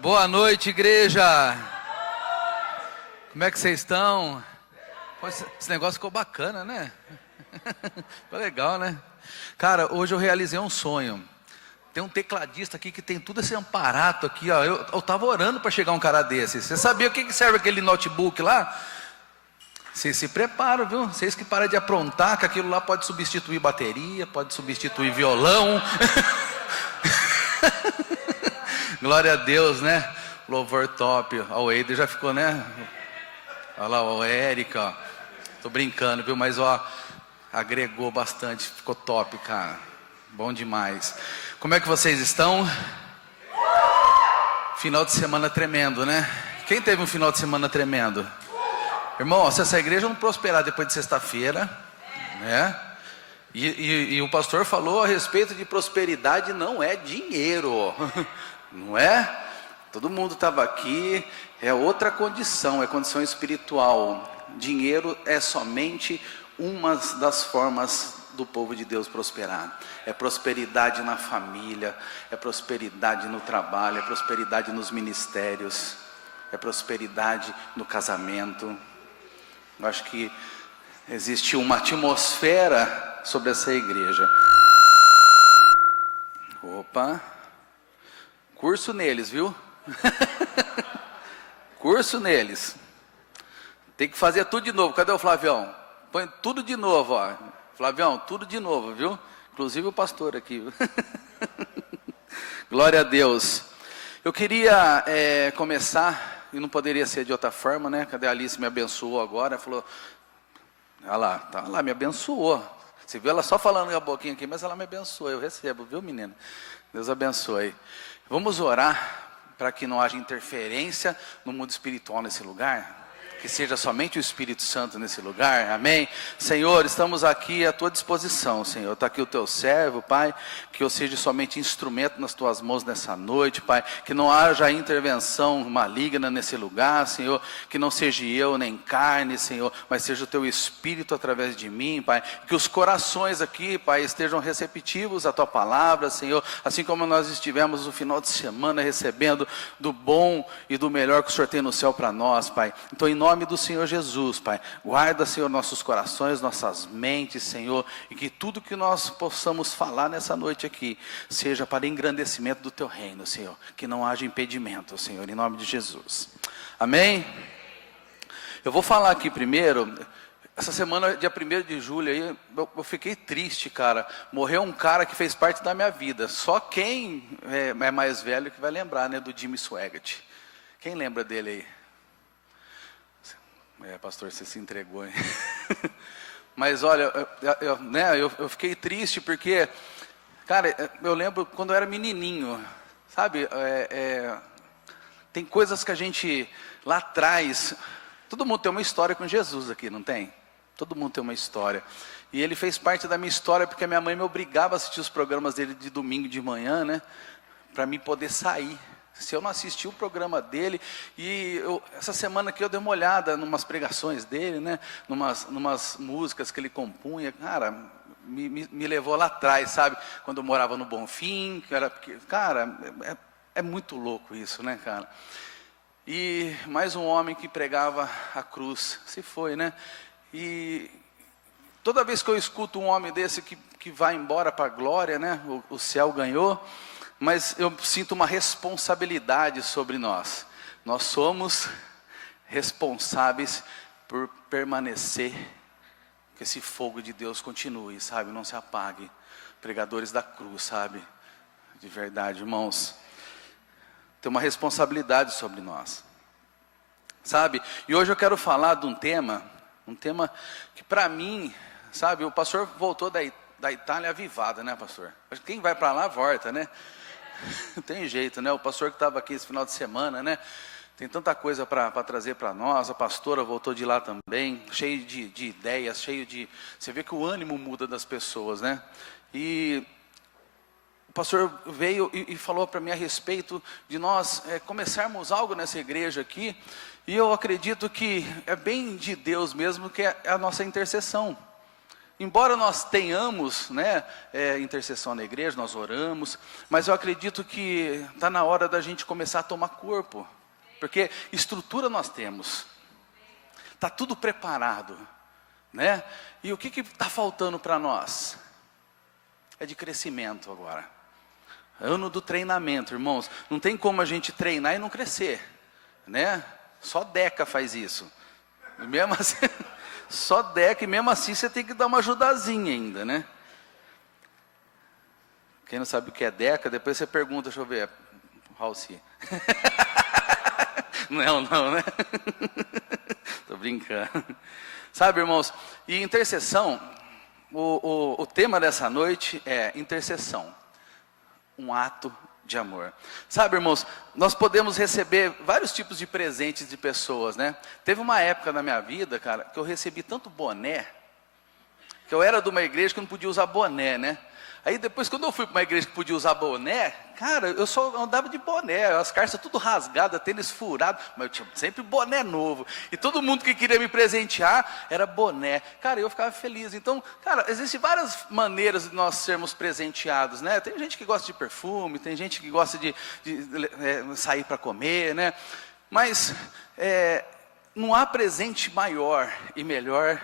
Boa noite, igreja. Como é que vocês estão? Pô, esse negócio ficou bacana, né? Ficou legal, né? Cara, hoje eu realizei um sonho. Tem um tecladista aqui que tem tudo esse aparato aqui, ó. Eu tava orando para chegar um cara desse. Você sabia o que serve aquele notebook lá? Vocês se preparam, viu? Vocês que param de aprontar, que aquilo lá pode substituir bateria, pode substituir violão. Glória a Deus, né? Louvor top. Ó, o Eider já ficou, né? Olha lá, o Érica, ó. Tô brincando, viu? Mas, ó, agregou bastante. Ficou top, cara. Bom demais. Como é que vocês estão? Final de semana tremendo, né? Quem teve um final de semana tremendo? Irmão, se essa igreja não prosperar depois de sexta-feira, né? E o pastor falou a respeito de prosperidade, não é dinheiro, não é? Todo mundo estava aqui, é outra condição, é condição espiritual. Dinheiro é somente uma das formas do povo de Deus prosperar. É prosperidade na família, é prosperidade no trabalho, é prosperidade nos ministérios, é prosperidade no casamento. Eu acho que existe uma atmosfera sobre essa igreja. Opa, curso neles, viu? Curso neles. Tem que fazer tudo de novo. Cadê o Flavião? Põe tudo de novo, ó. Flavião, tudo de novo, viu? Inclusive o pastor aqui. Glória a Deus. Eu queria começar, e não poderia ser de outra forma, né? Cadê a Alice? Me abençoou agora, falou, olha lá, tá lá, me abençoou. Você viu ela só falando com a boquinha aqui, mas ela me abençoou, eu recebo, viu, menina? Deus abençoe. Vamos orar para que não haja interferência no mundo espiritual nesse lugar. Que seja somente o Espírito Santo nesse lugar, amém? Senhor, estamos aqui à tua disposição, Senhor. Está aqui o teu servo, Pai, que eu seja somente instrumento nas tuas mãos nessa noite, Pai. Que não haja intervenção maligna nesse lugar, Senhor. Que não seja eu nem carne, Senhor, mas seja o teu Espírito através de mim, Pai. Que os corações aqui, Pai, estejam receptivos à tua palavra, Senhor. Assim como nós estivemos no final de semana recebendo do bom e do melhor que o Senhor tem no céu para nós, Pai. Então, em nome do Senhor Jesus, Pai, guarda, Senhor, nossos corações, nossas mentes, Senhor, e que tudo que nós possamos falar nessa noite aqui, seja para engrandecimento do Teu reino, Senhor, que não haja impedimento, Senhor, em nome de Jesus, amém? Eu vou falar aqui primeiro, essa semana, dia 1º de julho, aí, eu fiquei triste, cara, morreu um cara que fez parte da minha vida, só quem é mais velho que vai lembrar, né, do Jimmy Swaggart. Quem lembra dele aí? Pastor, você se entregou, hein? Mas olha, eu fiquei triste porque, cara, eu lembro quando eu era menininho, sabe? Tem coisas que a gente, lá atrás, todo mundo tem uma história com Jesus aqui, não tem? Todo mundo tem uma história. E ele fez parte da minha história porque a minha mãe me obrigava a assistir os programas dele de domingo de manhã, né? Para mim poder sair. Se eu não assisti o programa dele, essa semana aqui eu dei uma olhada em umas pregações dele, né, numas músicas que ele compunha, cara, me levou lá atrás, sabe, quando eu morava no Bonfim, cara, é muito louco isso, né, cara, e mais um homem que pregava a cruz, se foi, né, e toda vez que eu escuto um homem desse que vai embora para a glória, né, o céu ganhou, mas eu sinto uma responsabilidade sobre nós. Nós somos responsáveis por permanecer, que esse fogo de Deus continue, sabe? Não se apague. Pregadores da cruz, sabe? De verdade, irmãos. Tem uma responsabilidade sobre nós. Sabe? E hoje eu quero falar de um tema que para mim, sabe? O pastor voltou da Itália avivada, né, pastor? Quem vai para lá, volta, né? Não tem jeito, né? O pastor que estava aqui esse final de semana, né? Tem tanta coisa para trazer para nós. A pastora voltou de lá também, cheio de ideias, cheio de... Você vê que o ânimo muda das pessoas, né? E o pastor veio e falou para mim a respeito de nós começarmos algo nessa igreja aqui. E eu acredito que é bem de Deus mesmo, que é a nossa intercessão. Embora nós tenhamos, né, intercessão na igreja, nós oramos, mas eu acredito que está na hora da gente começar a tomar corpo, porque estrutura nós temos, está tudo preparado, né? E o que está faltando para nós? É de crescimento agora. Ano do treinamento, irmãos. Não tem como a gente treinar e não crescer, né? Só Deca faz isso. E mesmo assim, só Deca, e mesmo assim você tem que dar uma ajudazinha ainda, né? Quem não sabe o que é Deca, depois você pergunta, deixa eu ver, Raulci. Não, né? Tô brincando. Sabe, irmãos, e intercessão, o tema dessa noite é intercessão, um ato de amor. Sabe, irmãos, nós podemos receber vários tipos de presentes de pessoas, né? Teve uma época na minha vida, cara, que eu recebi tanto boné, que eu era de uma igreja que não podia usar boné, né? Aí depois, quando eu fui para uma igreja que podia usar boné, cara, eu só andava de boné, as calças tudo rasgadas, tênis furado, mas eu tinha sempre boné novo. E todo mundo que queria me presentear era boné. Cara, eu ficava feliz. Então, cara, existem várias maneiras de nós sermos presenteados, né? Tem gente que gosta de perfume, tem gente que gosta de sair para comer, né? Mas não há presente maior e melhor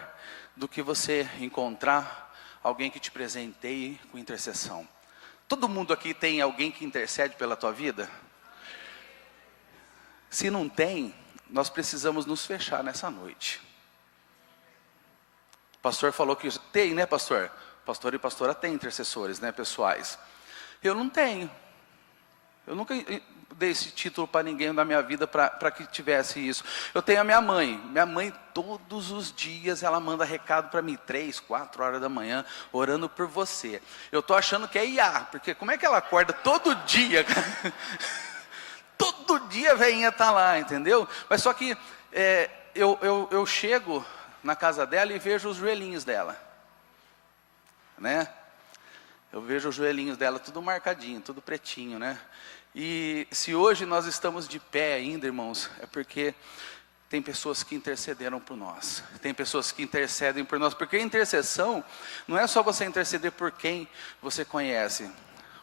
do que você encontrar alguém que te presenteie com intercessão. Todo mundo aqui tem alguém que intercede pela tua vida? Se não tem, nós precisamos nos fechar nessa noite. O pastor falou que tem, né, pastor? Pastor e pastora tem intercessores, né, pessoais. Eu não tenho. Eu nunca dei esse título para ninguém na minha vida para que tivesse isso. Eu tenho a minha mãe. Minha mãe, todos os dias, ela manda recado para mim, 3, 4 horas da manhã, orando por você. Eu estou achando que é IA, porque como é que ela acorda todo dia, cara? Todo dia a velhinha está lá, entendeu? Mas só que eu chego na casa dela e vejo os joelhinhos dela, né? Eu vejo os joelhinhos dela tudo marcadinho, tudo pretinho, né? E se hoje nós estamos de pé ainda, irmãos, é porque tem pessoas que intercederam por nós. Tem pessoas que intercedem por nós, porque a intercessão não é só você interceder por quem você conhece.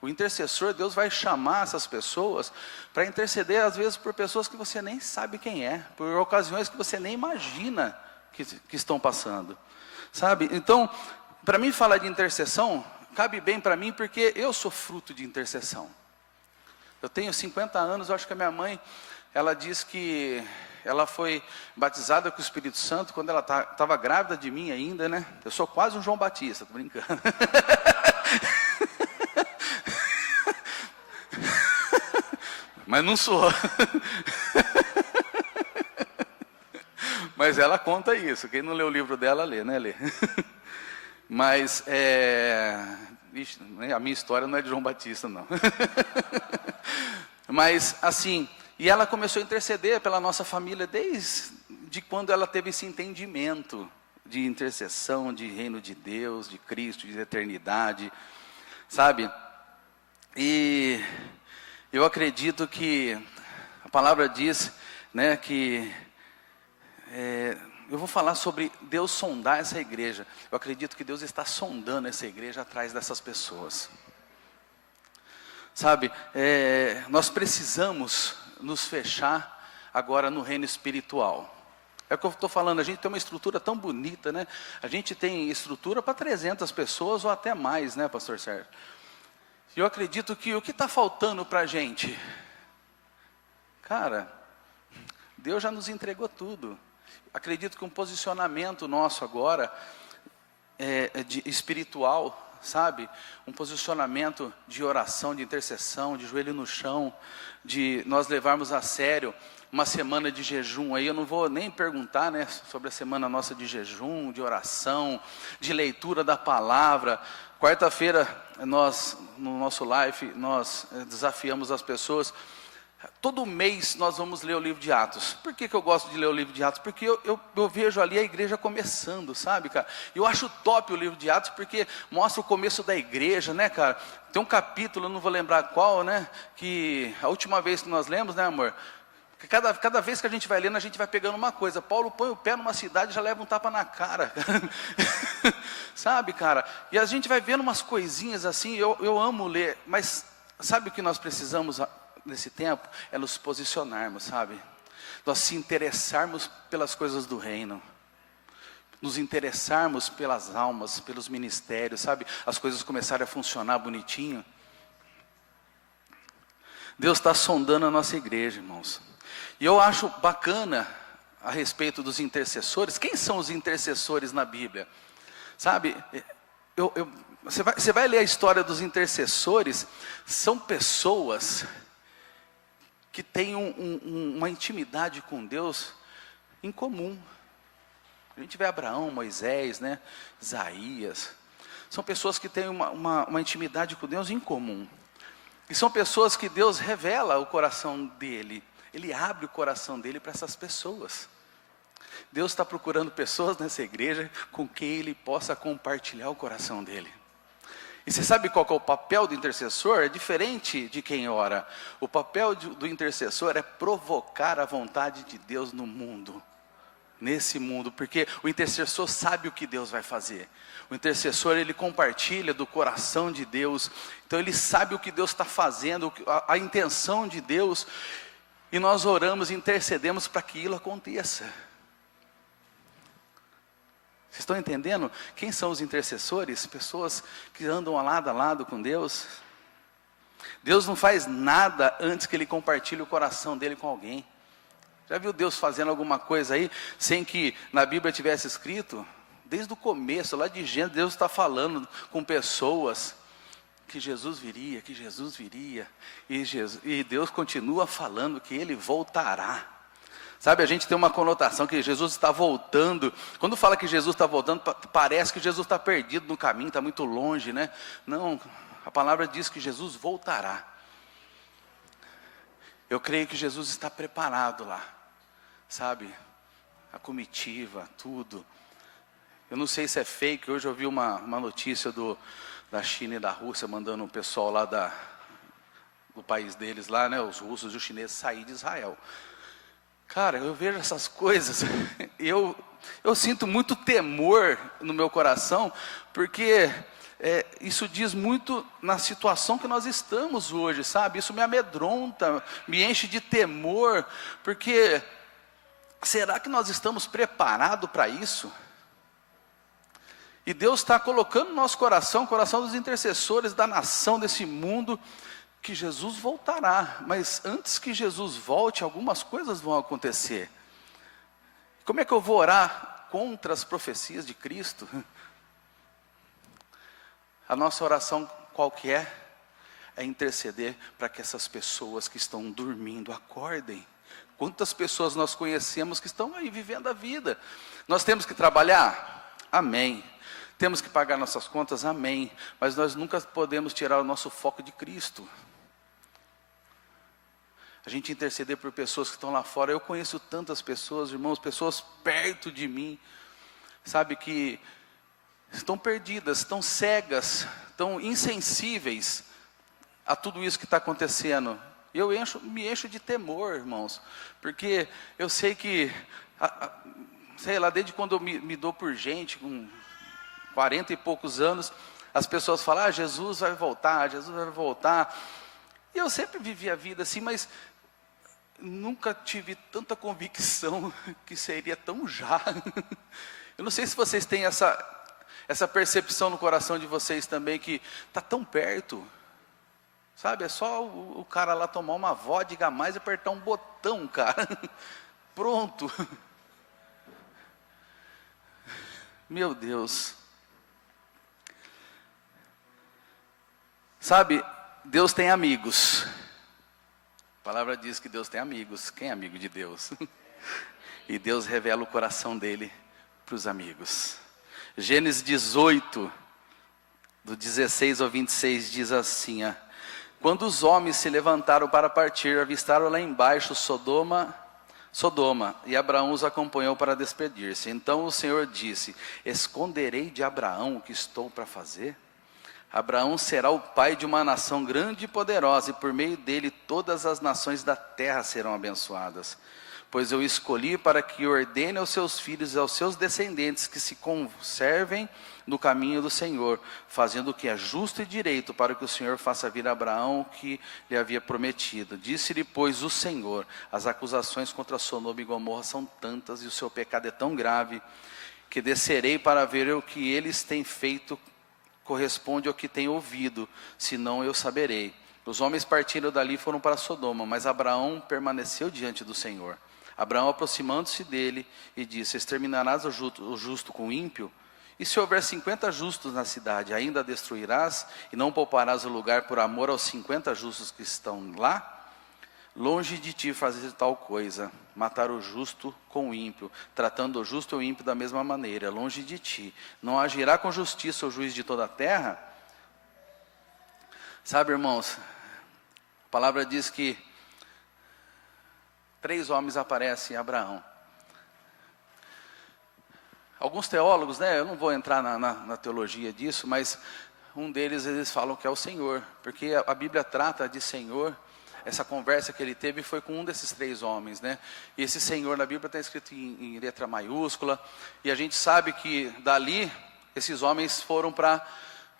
O intercessor, Deus vai chamar essas pessoas para interceder, às vezes, por pessoas que você nem sabe quem é, por ocasiões que você nem imagina que estão passando, sabe? Então, para mim falar de intercessão, cabe bem para mim, porque eu sou fruto de intercessão. Eu tenho 50 anos, eu acho que a minha mãe, ela diz que ela foi batizada com o Espírito Santo quando ela estava grávida de mim ainda, né? Eu sou quase um João Batista, tô brincando. Mas não sou. Mas ela conta isso, quem não lê o livro dela, lê, né, lê. Mas, Ixi, a minha história não é de João Batista, não. Mas, assim, e ela começou a interceder pela nossa família desde quando ela teve esse entendimento de intercessão, de reino de Deus, de Cristo, de eternidade, sabe? E eu acredito que a palavra diz, né, que eu vou falar sobre Deus sondar essa igreja. Eu acredito que Deus está sondando essa igreja atrás dessas pessoas. Sabe, nós precisamos nos fechar agora no reino espiritual. É o que eu estou falando, a gente tem uma estrutura tão bonita, né? A gente tem estrutura para 300 pessoas ou até mais, né, pastor Sérgio? E eu acredito que o que está faltando para a gente? Cara, Deus já nos entregou tudo. Acredito que um posicionamento nosso agora, espiritual, sabe? Um posicionamento de oração, de intercessão, de joelho no chão, de nós levarmos a sério uma semana de jejum. Aí eu não vou nem perguntar, né, sobre a semana nossa de jejum, de oração, de leitura da palavra. Quarta-feira, nós, no nosso live, nós desafiamos as pessoas. Todo mês nós vamos ler o livro de Atos. Por que eu gosto de ler o livro de Atos? Porque eu vejo ali a igreja começando, sabe, cara? Eu acho top o livro de Atos, porque mostra o começo da igreja, né, cara? Tem um capítulo, eu não vou lembrar qual, né? Que a última vez que nós lemos, né, amor? Cada vez que a gente vai lendo, a gente vai pegando uma coisa. Paulo põe o pé numa cidade e já leva um tapa na cara. Sabe, cara? E a gente vai vendo umas coisinhas assim, eu amo ler, mas sabe o que nós precisamos nesse tempo? É nos posicionarmos, sabe? Nós se interessarmos pelas coisas do reino. Nos interessarmos pelas almas, pelos ministérios, sabe? As coisas começarem a funcionar bonitinho. Deus está sondando a nossa igreja, irmãos. E eu acho bacana a respeito dos intercessores. Quem são os intercessores na Bíblia? Sabe, você vai ler a história dos intercessores, são pessoas que têm uma intimidade com Deus em comum. A gente vê Abraão, Moisés, né, Isaías. São pessoas que têm uma intimidade com Deus em comum. E são pessoas que Deus revela o coração dele. Ele abre o coração dele para essas pessoas. Deus está procurando pessoas nessa igreja com quem ele possa compartilhar o coração dele. E você sabe qual que é o papel do intercessor? É diferente de quem ora. O papel do intercessor é provocar a vontade de Deus no mundo. Nesse mundo, porque o intercessor sabe o que Deus vai fazer. O intercessor, ele compartilha do coração de Deus. Então ele sabe o que Deus está fazendo, a intenção de Deus. E nós oramos e intercedemos para que aquilo aconteça. Vocês estão entendendo? Quem são os intercessores? Pessoas que andam lado a lado com Deus. Deus não faz nada antes que ele compartilhe o coração dele com alguém. Já viu Deus fazendo alguma coisa aí, sem que na Bíblia tivesse escrito? Desde o começo, lá de Gênesis, Deus está falando com pessoas que Jesus viria, e Deus continua falando que Ele voltará. Sabe, a gente tem uma conotação que Jesus está voltando. Quando fala que Jesus está voltando, parece que Jesus está perdido no caminho, está muito longe, né? Não, a palavra diz que Jesus voltará. Eu creio que Jesus está preparado lá, sabe? A comitiva, tudo. Eu não sei se é fake, hoje eu vi uma notícia da China e da Rússia, mandando um pessoal lá do país deles lá, né? Os russos e os chineses sair de Israel. Cara, eu vejo essas coisas, eu sinto muito temor no meu coração, porque isso diz muito na situação que nós estamos hoje, sabe? Isso me amedronta, me enche de temor, porque será que nós estamos preparados para isso? E Deus está colocando no nosso coração, o coração dos intercessores da nação, desse mundo, que Jesus voltará, mas antes que Jesus volte, algumas coisas vão acontecer. Como é que eu vou orar contra as profecias de Cristo? A nossa oração qual que é? É interceder para que essas pessoas que estão dormindo acordem. Quantas pessoas nós conhecemos que estão aí vivendo a vida? Nós temos que trabalhar? Amém. Temos que pagar nossas contas? Amém. Mas nós nunca podemos tirar o nosso foco de Cristo. A gente interceder por pessoas que estão lá fora. Eu conheço tantas pessoas, irmãos, pessoas perto de mim, sabe, que estão perdidas, estão cegas, estão insensíveis a tudo isso que está acontecendo. Eu me encho de temor, irmãos, porque eu sei que, sei lá, desde quando eu me dou por gente, com 40 e poucos anos, as pessoas falam, Jesus vai voltar, Jesus vai voltar. E eu sempre vivi a vida assim, mas nunca tive tanta convicção que seria tão já. Eu não sei se vocês têm essa percepção no coração de vocês também, que está tão perto. Sabe, é só o cara lá tomar uma vodka a mais e apertar um botão, cara. Pronto. Meu Deus. Sabe, Deus tem amigos. A palavra diz que Deus tem amigos. Quem é amigo de Deus? E Deus revela o coração dele para os amigos. Gênesis 18, do 16 ao 26, diz assim, quando os homens se levantaram para partir, avistaram lá embaixo Sodoma, e Abraão os acompanhou para despedir-se. Então o Senhor disse, esconderei de Abraão o que estou para fazer? Abraão será o pai de uma nação grande e poderosa, e por meio dele todas as nações da terra serão abençoadas. Pois eu escolhi para que ordene aos seus filhos e aos seus descendentes que se conservem no caminho do Senhor, fazendo o que é justo e direito, para que o Senhor faça vir a Abraão o que lhe havia prometido. Disse-lhe, pois, o Senhor: as acusações contra Sodoma e Gomorra são tantas, e o seu pecado é tão grave, que descerei para ver o que eles têm feito corresponde ao que tenho ouvido, senão eu saberei. Os homens partiram dali e foram para Sodoma, mas Abraão permaneceu diante do Senhor. Abraão, aproximando-se dele, e disse: exterminarás o justo com o ímpio? E se houver 50 justos na cidade, ainda a destruirás, e não pouparás o lugar por amor aos 50 justos que estão lá? Longe de ti fazer tal coisa, matar o justo com o ímpio, tratando o justo e o ímpio da mesma maneira, longe de ti. Não agirá com justiça o juiz de toda a terra? Sabe, irmãos, a palavra diz que 3 homens aparecem em Abraão. Alguns teólogos, eu não vou entrar na teologia disso, mas um deles, eles falam que é o Senhor, porque a Bíblia trata de Senhor. Essa conversa que ele teve foi com um desses 3 homens, E esse Senhor na Bíblia está escrito em letra maiúscula, e a gente sabe que dali, esses homens foram para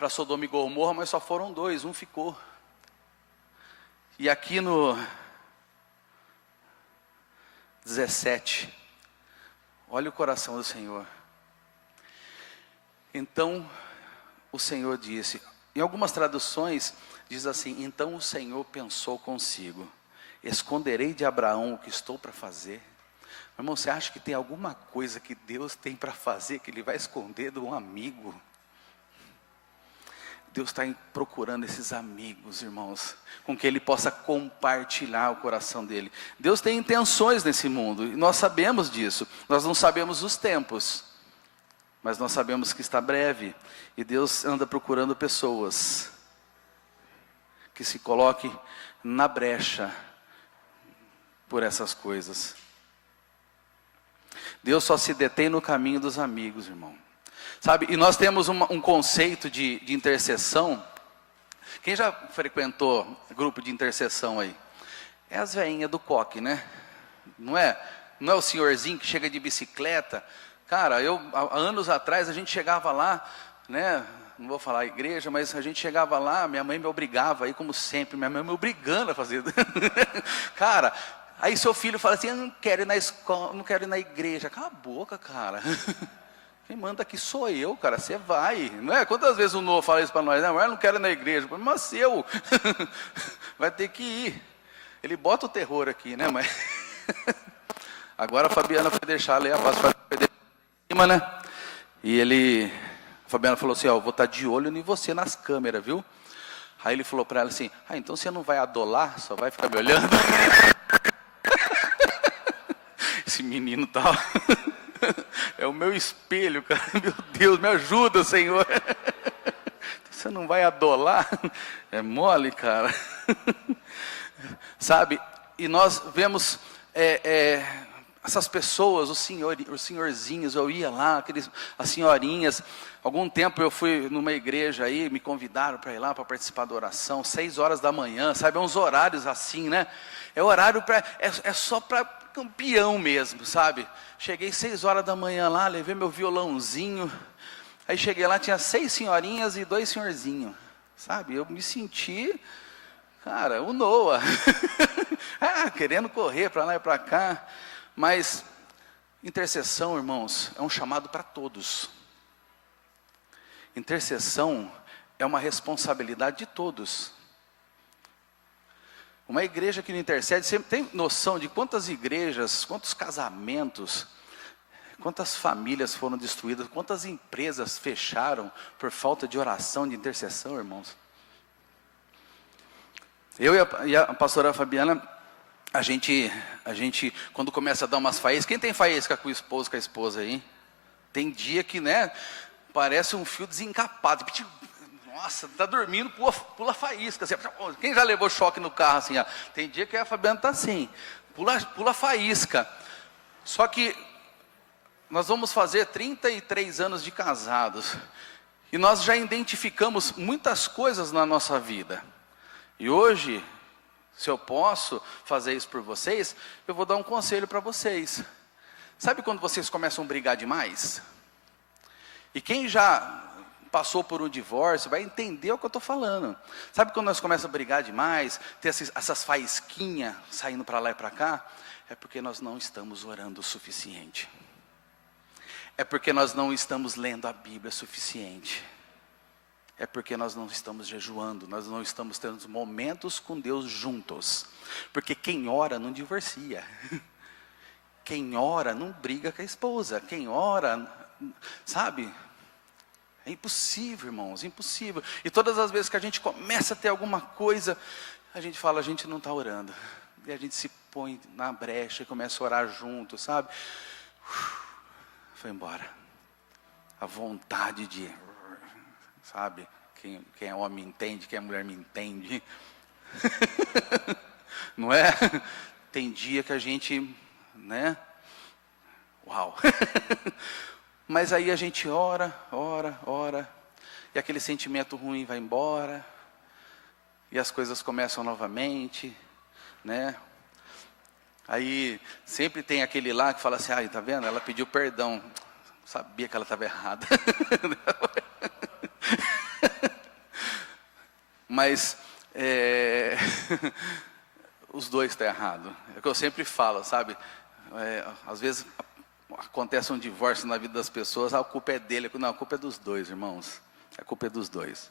Sodoma e Gomorra, mas só foram 2, um ficou. E aqui no 17, olha o coração do Senhor. Então o Senhor disse, em algumas traduções diz assim: então o Senhor pensou consigo: esconderei de Abraão o que estou para fazer? Meu irmão, você acha que tem alguma coisa que Deus tem para fazer que Ele vai esconder de um amigo? Deus está procurando esses amigos, irmãos, com que Ele possa compartilhar o coração dEle. Deus tem intenções nesse mundo, e nós sabemos disso. Nós não sabemos os tempos, mas nós sabemos que está breve, e Deus anda procurando pessoas que se coloquem na brecha por essas coisas. Deus só se detém no caminho dos amigos, irmão. Sabe, e nós temos um conceito de intercessão. Quem já frequentou grupo de intercessão aí? É as veinhas do coque, Não é o senhorzinho que chega de bicicleta. Cara, há anos atrás, a gente chegava lá, não vou falar igreja, mas a gente chegava lá, minha mãe me obrigava, aí como sempre, minha mãe me obrigando a fazer. Cara, aí seu filho fala assim: eu não quero ir na escola, não quero ir na igreja. Cala a boca, cara. Quem manda aqui sou eu, cara, você vai, não é? Quantas vezes o Noah fala isso para nós, eu não quero ir na igreja, mas seu, vai ter que ir. Ele bota o terror aqui, mas agora a Fabiana foi deixar ler a palavra em cima, e a Fabiana falou assim: vou estar de olho em você nas câmeras, viu? Aí ele falou para ela assim: então você não vai adolar, só vai ficar me olhando? Esse menino tal... É o meu espelho, cara. Meu Deus, me ajuda, Senhor. Você não vai adolar? É mole, cara. Sabe? E nós vemos essas pessoas, os senhorzinhos. Eu ia lá, as senhorinhas. Algum tempo eu fui numa igreja aí, me convidaram para ir lá para participar da oração, 6 horas da manhã, sabe? É uns horários assim, É horário é só para campeão mesmo, sabe? Cheguei 6 horas da manhã lá, levei meu violãozinho. Aí cheguei lá, tinha 6 senhorinhas e 2 senhorzinhos, sabe? Eu me senti, cara, o Noah. Querendo correr para lá e para cá. Mas intercessão, irmãos, é um chamado para todos. Intercessão é uma responsabilidade de todos. Uma igreja que não intercede, você tem noção de quantas igrejas, quantos casamentos, quantas famílias foram destruídas, quantas empresas fecharam por falta de oração, de intercessão, irmãos? Eu e a pastora Fabiana, a gente, quando começa a dar umas faíscas, quem tem faísca com a esposa aí? Tem dia que, parece um fio desencapado. Nossa, tá dormindo, pula faísca. Assim, quem já levou choque no carro assim? Tem dia que a Fabiana tá assim, pula faísca. Só que nós vamos fazer 33 anos de casados. E nós já identificamos muitas coisas na nossa vida. E hoje, se eu posso fazer isso por vocês, eu vou dar um conselho para vocês. Sabe quando vocês começam a brigar demais? E quem já passou por um divórcio vai entender o que eu estou falando. Sabe quando nós começamos a brigar demais, ter essas faísquinhas saindo para lá e para cá? É porque nós não estamos orando o suficiente. É porque nós não estamos lendo a Bíblia o suficiente. É porque nós não estamos jejuando, nós não estamos tendo momentos com Deus juntos. Porque quem ora não divorcia. Quem ora não briga com a esposa. Quem ora, sabe? É impossível, irmãos, impossível. E todas as vezes que a gente começa a ter alguma coisa, a gente fala, a gente não está orando. E a gente se põe na brecha e começa a orar junto, sabe? Foi embora. A vontade de, sabe? Quem é homem entende, quem é mulher me entende. Não é? Tem dia que a gente, né? Uau! Mas aí a gente ora, e aquele sentimento ruim vai embora, e as coisas começam novamente, né? Aí sempre tem aquele lá que fala assim, tá vendo? Ela pediu perdão, sabia que ela estava errada. Mas os dois estão errados. É o que eu sempre falo, sabe? Às vezes acontece um divórcio na vida das pessoas, a culpa é dele. Não, a culpa é dos dois, irmãos. A culpa é dos dois.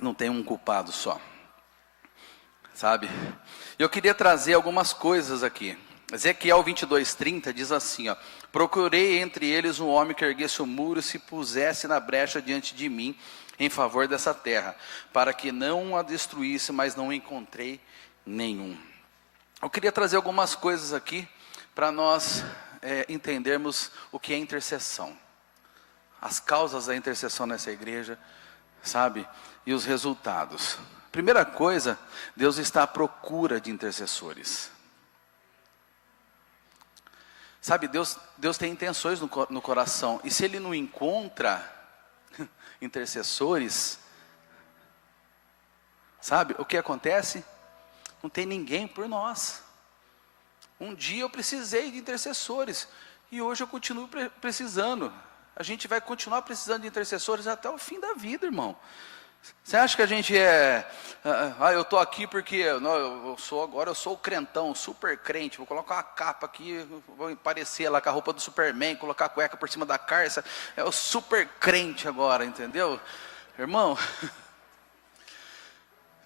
Não tem um culpado só. Sabe? Eu queria trazer algumas coisas aqui. Ezequiel 22:30 diz assim, ó: procurei entre eles um homem que erguesse o muro e se pusesse na brecha diante de mim, em favor dessa terra, para que não a destruísse, mas não encontrei nenhum. Eu queria trazer algumas coisas aqui, para nós entendermos o que é intercessão. As causas da intercessão nessa igreja, sabe? E os resultados. Primeira coisa, Deus está à procura de intercessores. Sabe, Deus tem intenções no coração. E se Ele não encontra intercessores, sabe, o que acontece? Não tem ninguém por nós. Um dia eu precisei de intercessores. E hoje eu continuo precisando. A gente vai continuar precisando de intercessores até o fim da vida, irmão. Você acha que a gente eu estou aqui porque não, eu sou o crentão, super crente, vou colocar uma capa aqui, vou aparecer lá com a roupa do Superman, colocar a cueca por cima da calça, é o super crente agora, entendeu? Irmão,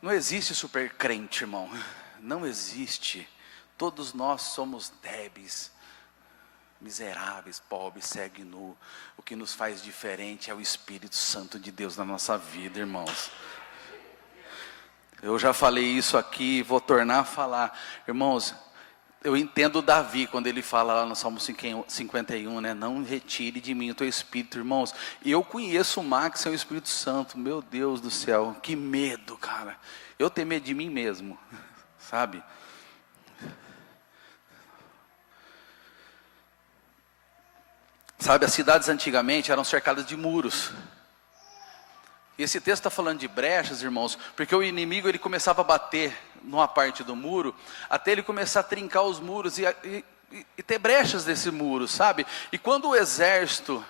não existe super crente, irmão, não existe. Todos nós somos débeis, miseráveis, pobres, cego e nu. O que nos faz diferente é o Espírito Santo de Deus na nossa vida, irmãos. Eu já falei isso aqui, vou tornar a falar. Irmãos, eu entendo Davi quando ele fala lá no Salmo 51, né? Não retire de mim o teu Espírito, irmãos. Eu conheço o Max, é o Espírito Santo, meu Deus do céu, que medo, cara. Eu tenho medo de mim mesmo, sabe? Sabe, as cidades antigamente eram cercadas de muros. E esse texto está falando de brechas, irmãos, porque o inimigo ele começava a bater numa parte do muro, até ele começar a trincar os muros e ter brechas desse muro, sabe? E quando o exército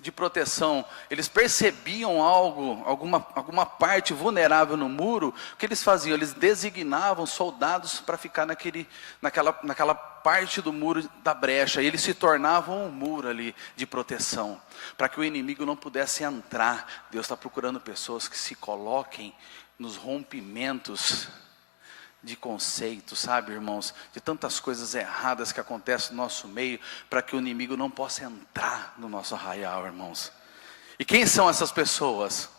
de proteção, eles percebiam alguma parte vulnerável no muro, o que eles faziam? Eles designavam soldados para ficar naquela parte do muro da brecha, e eles se tornavam um muro ali de proteção, para que o inimigo não pudesse entrar. Deus está procurando pessoas que se coloquem nos rompimentos de conceitos, sabe, irmãos, de tantas coisas erradas que acontecem no nosso meio, para que o inimigo não possa entrar no nosso arraial, irmãos. E quem são essas pessoas?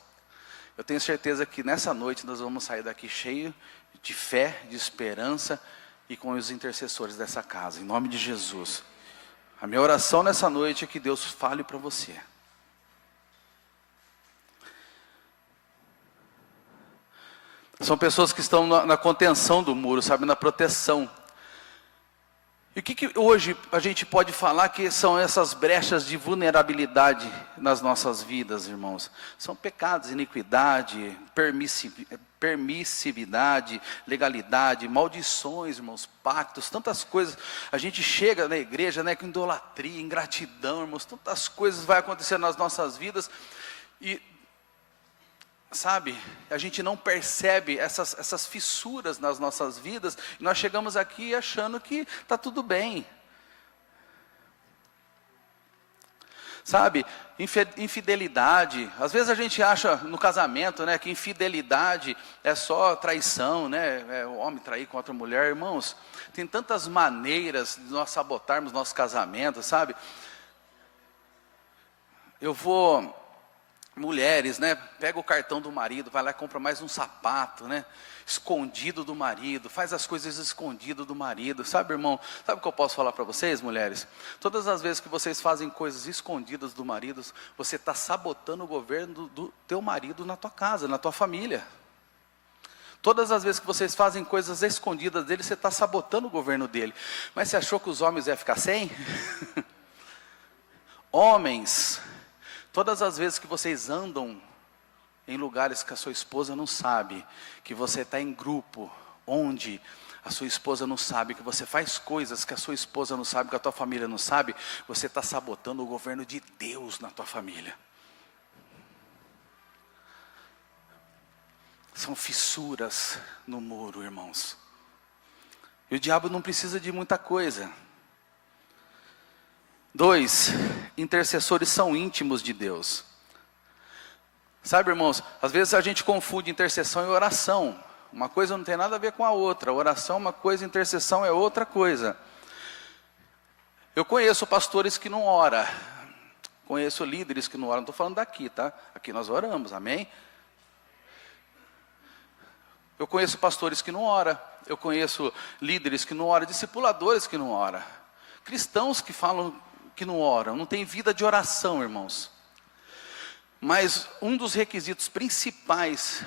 Eu tenho certeza que nessa noite nós vamos sair daqui cheio de fé, de esperança e com os intercessores dessa casa, em nome de Jesus. A minha oração nessa noite é que Deus fale para você. São pessoas que estão na contenção do muro, sabe, na proteção. E o que hoje a gente pode falar que são essas brechas de vulnerabilidade nas nossas vidas, irmãos? São pecados, iniquidade, permissividade, legalidade, maldições, irmãos, pactos, tantas coisas. A gente chega na igreja, né, com idolatria, ingratidão, irmãos, tantas coisas vai acontecer nas nossas vidas e, sabe, a gente não percebe essas fissuras nas nossas vidas, e nós chegamos aqui achando que está tudo bem. Sabe, infidelidade, às vezes a gente acha no casamento, né, que infidelidade é só traição, né, é o homem trair com outra mulher. Irmãos, tem tantas maneiras de nós sabotarmos nosso casamento, sabe? Mulheres, né, pega o cartão do marido, vai lá e compra mais um sapato, né, escondido do marido, faz as coisas escondido do marido, sabe, irmão? Sabe o que eu posso falar para vocês, mulheres? Todas as vezes que vocês fazem coisas escondidas do marido, você está sabotando o governo do teu marido na tua casa, na tua família. Todas as vezes que vocês fazem coisas escondidas dele, você está sabotando o governo dele. Mas você achou que os homens iam ficar sem? Homens, todas as vezes que vocês andam em lugares que a sua esposa não sabe, que você está em grupo, onde a sua esposa não sabe, que você faz coisas que a sua esposa não sabe, que a tua família não sabe, você está sabotando o governo de Deus na tua família. São fissuras no muro, irmãos. E o diabo não precisa de muita coisa. 2, intercessores são íntimos de Deus. Sabe, irmãos, às vezes a gente confunde intercessão e oração. Uma coisa não tem nada a ver com a outra. Oração é uma coisa, intercessão é outra coisa. Eu conheço pastores que não oram. Conheço líderes que não oram. Não estou falando daqui, tá? Aqui nós oramos, amém? Eu conheço pastores que não oram. Eu conheço líderes que não oram, discipuladores que não oram. Cristãos que falam que não oram, não tem vida de oração, irmãos. Mas um dos requisitos principais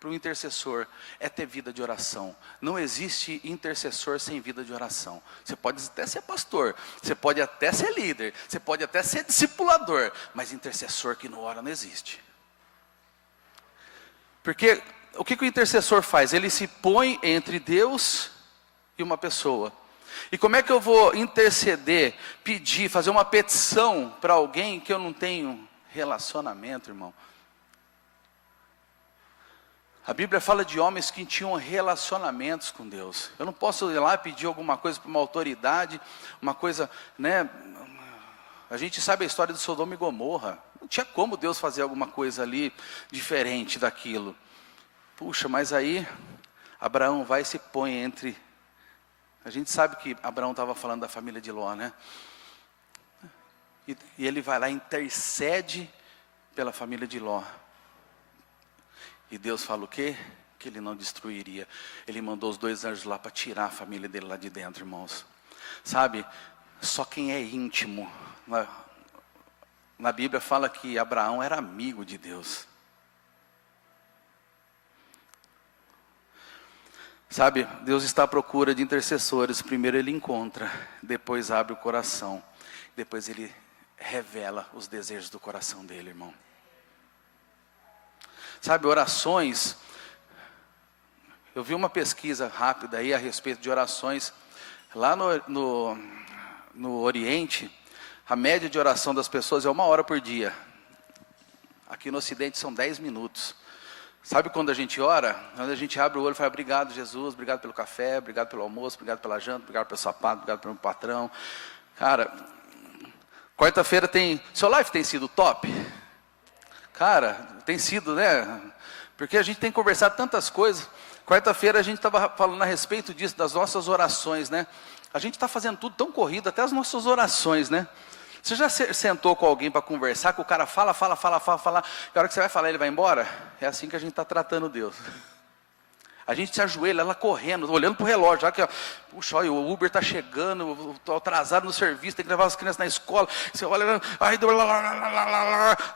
para o intercessor é ter vida de oração. Não existe intercessor sem vida de oração. Você pode até ser pastor, você pode até ser líder, você pode até ser discipulador, mas intercessor que não ora não existe. Porque o que o intercessor faz? Ele se põe entre Deus e uma pessoa. E como é que eu vou interceder, pedir, fazer uma petição para alguém que eu não tenho relacionamento, irmão? A Bíblia fala de homens que tinham relacionamentos com Deus. Eu não posso ir lá pedir alguma coisa para uma autoridade, uma coisa, né? A gente sabe a história de Sodoma e Gomorra. Não tinha como Deus fazer alguma coisa ali diferente daquilo. Puxa, mas aí Abraão vai e se põe entre... A gente sabe que Abraão estava falando da família de Ló, né? E ele vai lá e intercede pela família de Ló. E Deus fala o quê? Que ele não destruiria. Ele mandou os 2 anjos lá para tirar a família dele lá de dentro, irmãos. Sabe, só quem é íntimo. Na Bíblia fala que Abraão era amigo de Deus. Sabe, Deus está à procura de intercessores. Primeiro ele encontra, depois abre o coração, depois ele revela os desejos do coração dele, irmão. Sabe, orações, eu vi uma pesquisa rápida aí a respeito de orações. Lá no Oriente, a média de oração das pessoas é 1 hora por dia. Aqui no Ocidente são 10 minutos. Sabe quando a gente ora? Quando a gente abre o olho e fala, obrigado Jesus, obrigado pelo café, obrigado pelo almoço, obrigado pela janta, obrigado pelo sapato, obrigado pelo meu patrão. Cara, quarta-feira seu life tem sido top? Cara, tem sido, né? Porque a gente tem conversado tantas coisas. Quarta-feira a gente estava falando a respeito disso, das nossas orações, né? A gente está fazendo tudo tão corrido, até as nossas orações, né? Você já sentou com alguém para conversar, que o cara fala, e a hora que você vai falar ele vai embora? É assim que a gente está tratando Deus. A gente se ajoelha, ela correndo, olhando para o relógio, já que, puxa, olha, o Uber está chegando, estou atrasado no serviço, tem que levar as crianças na escola. Você olha,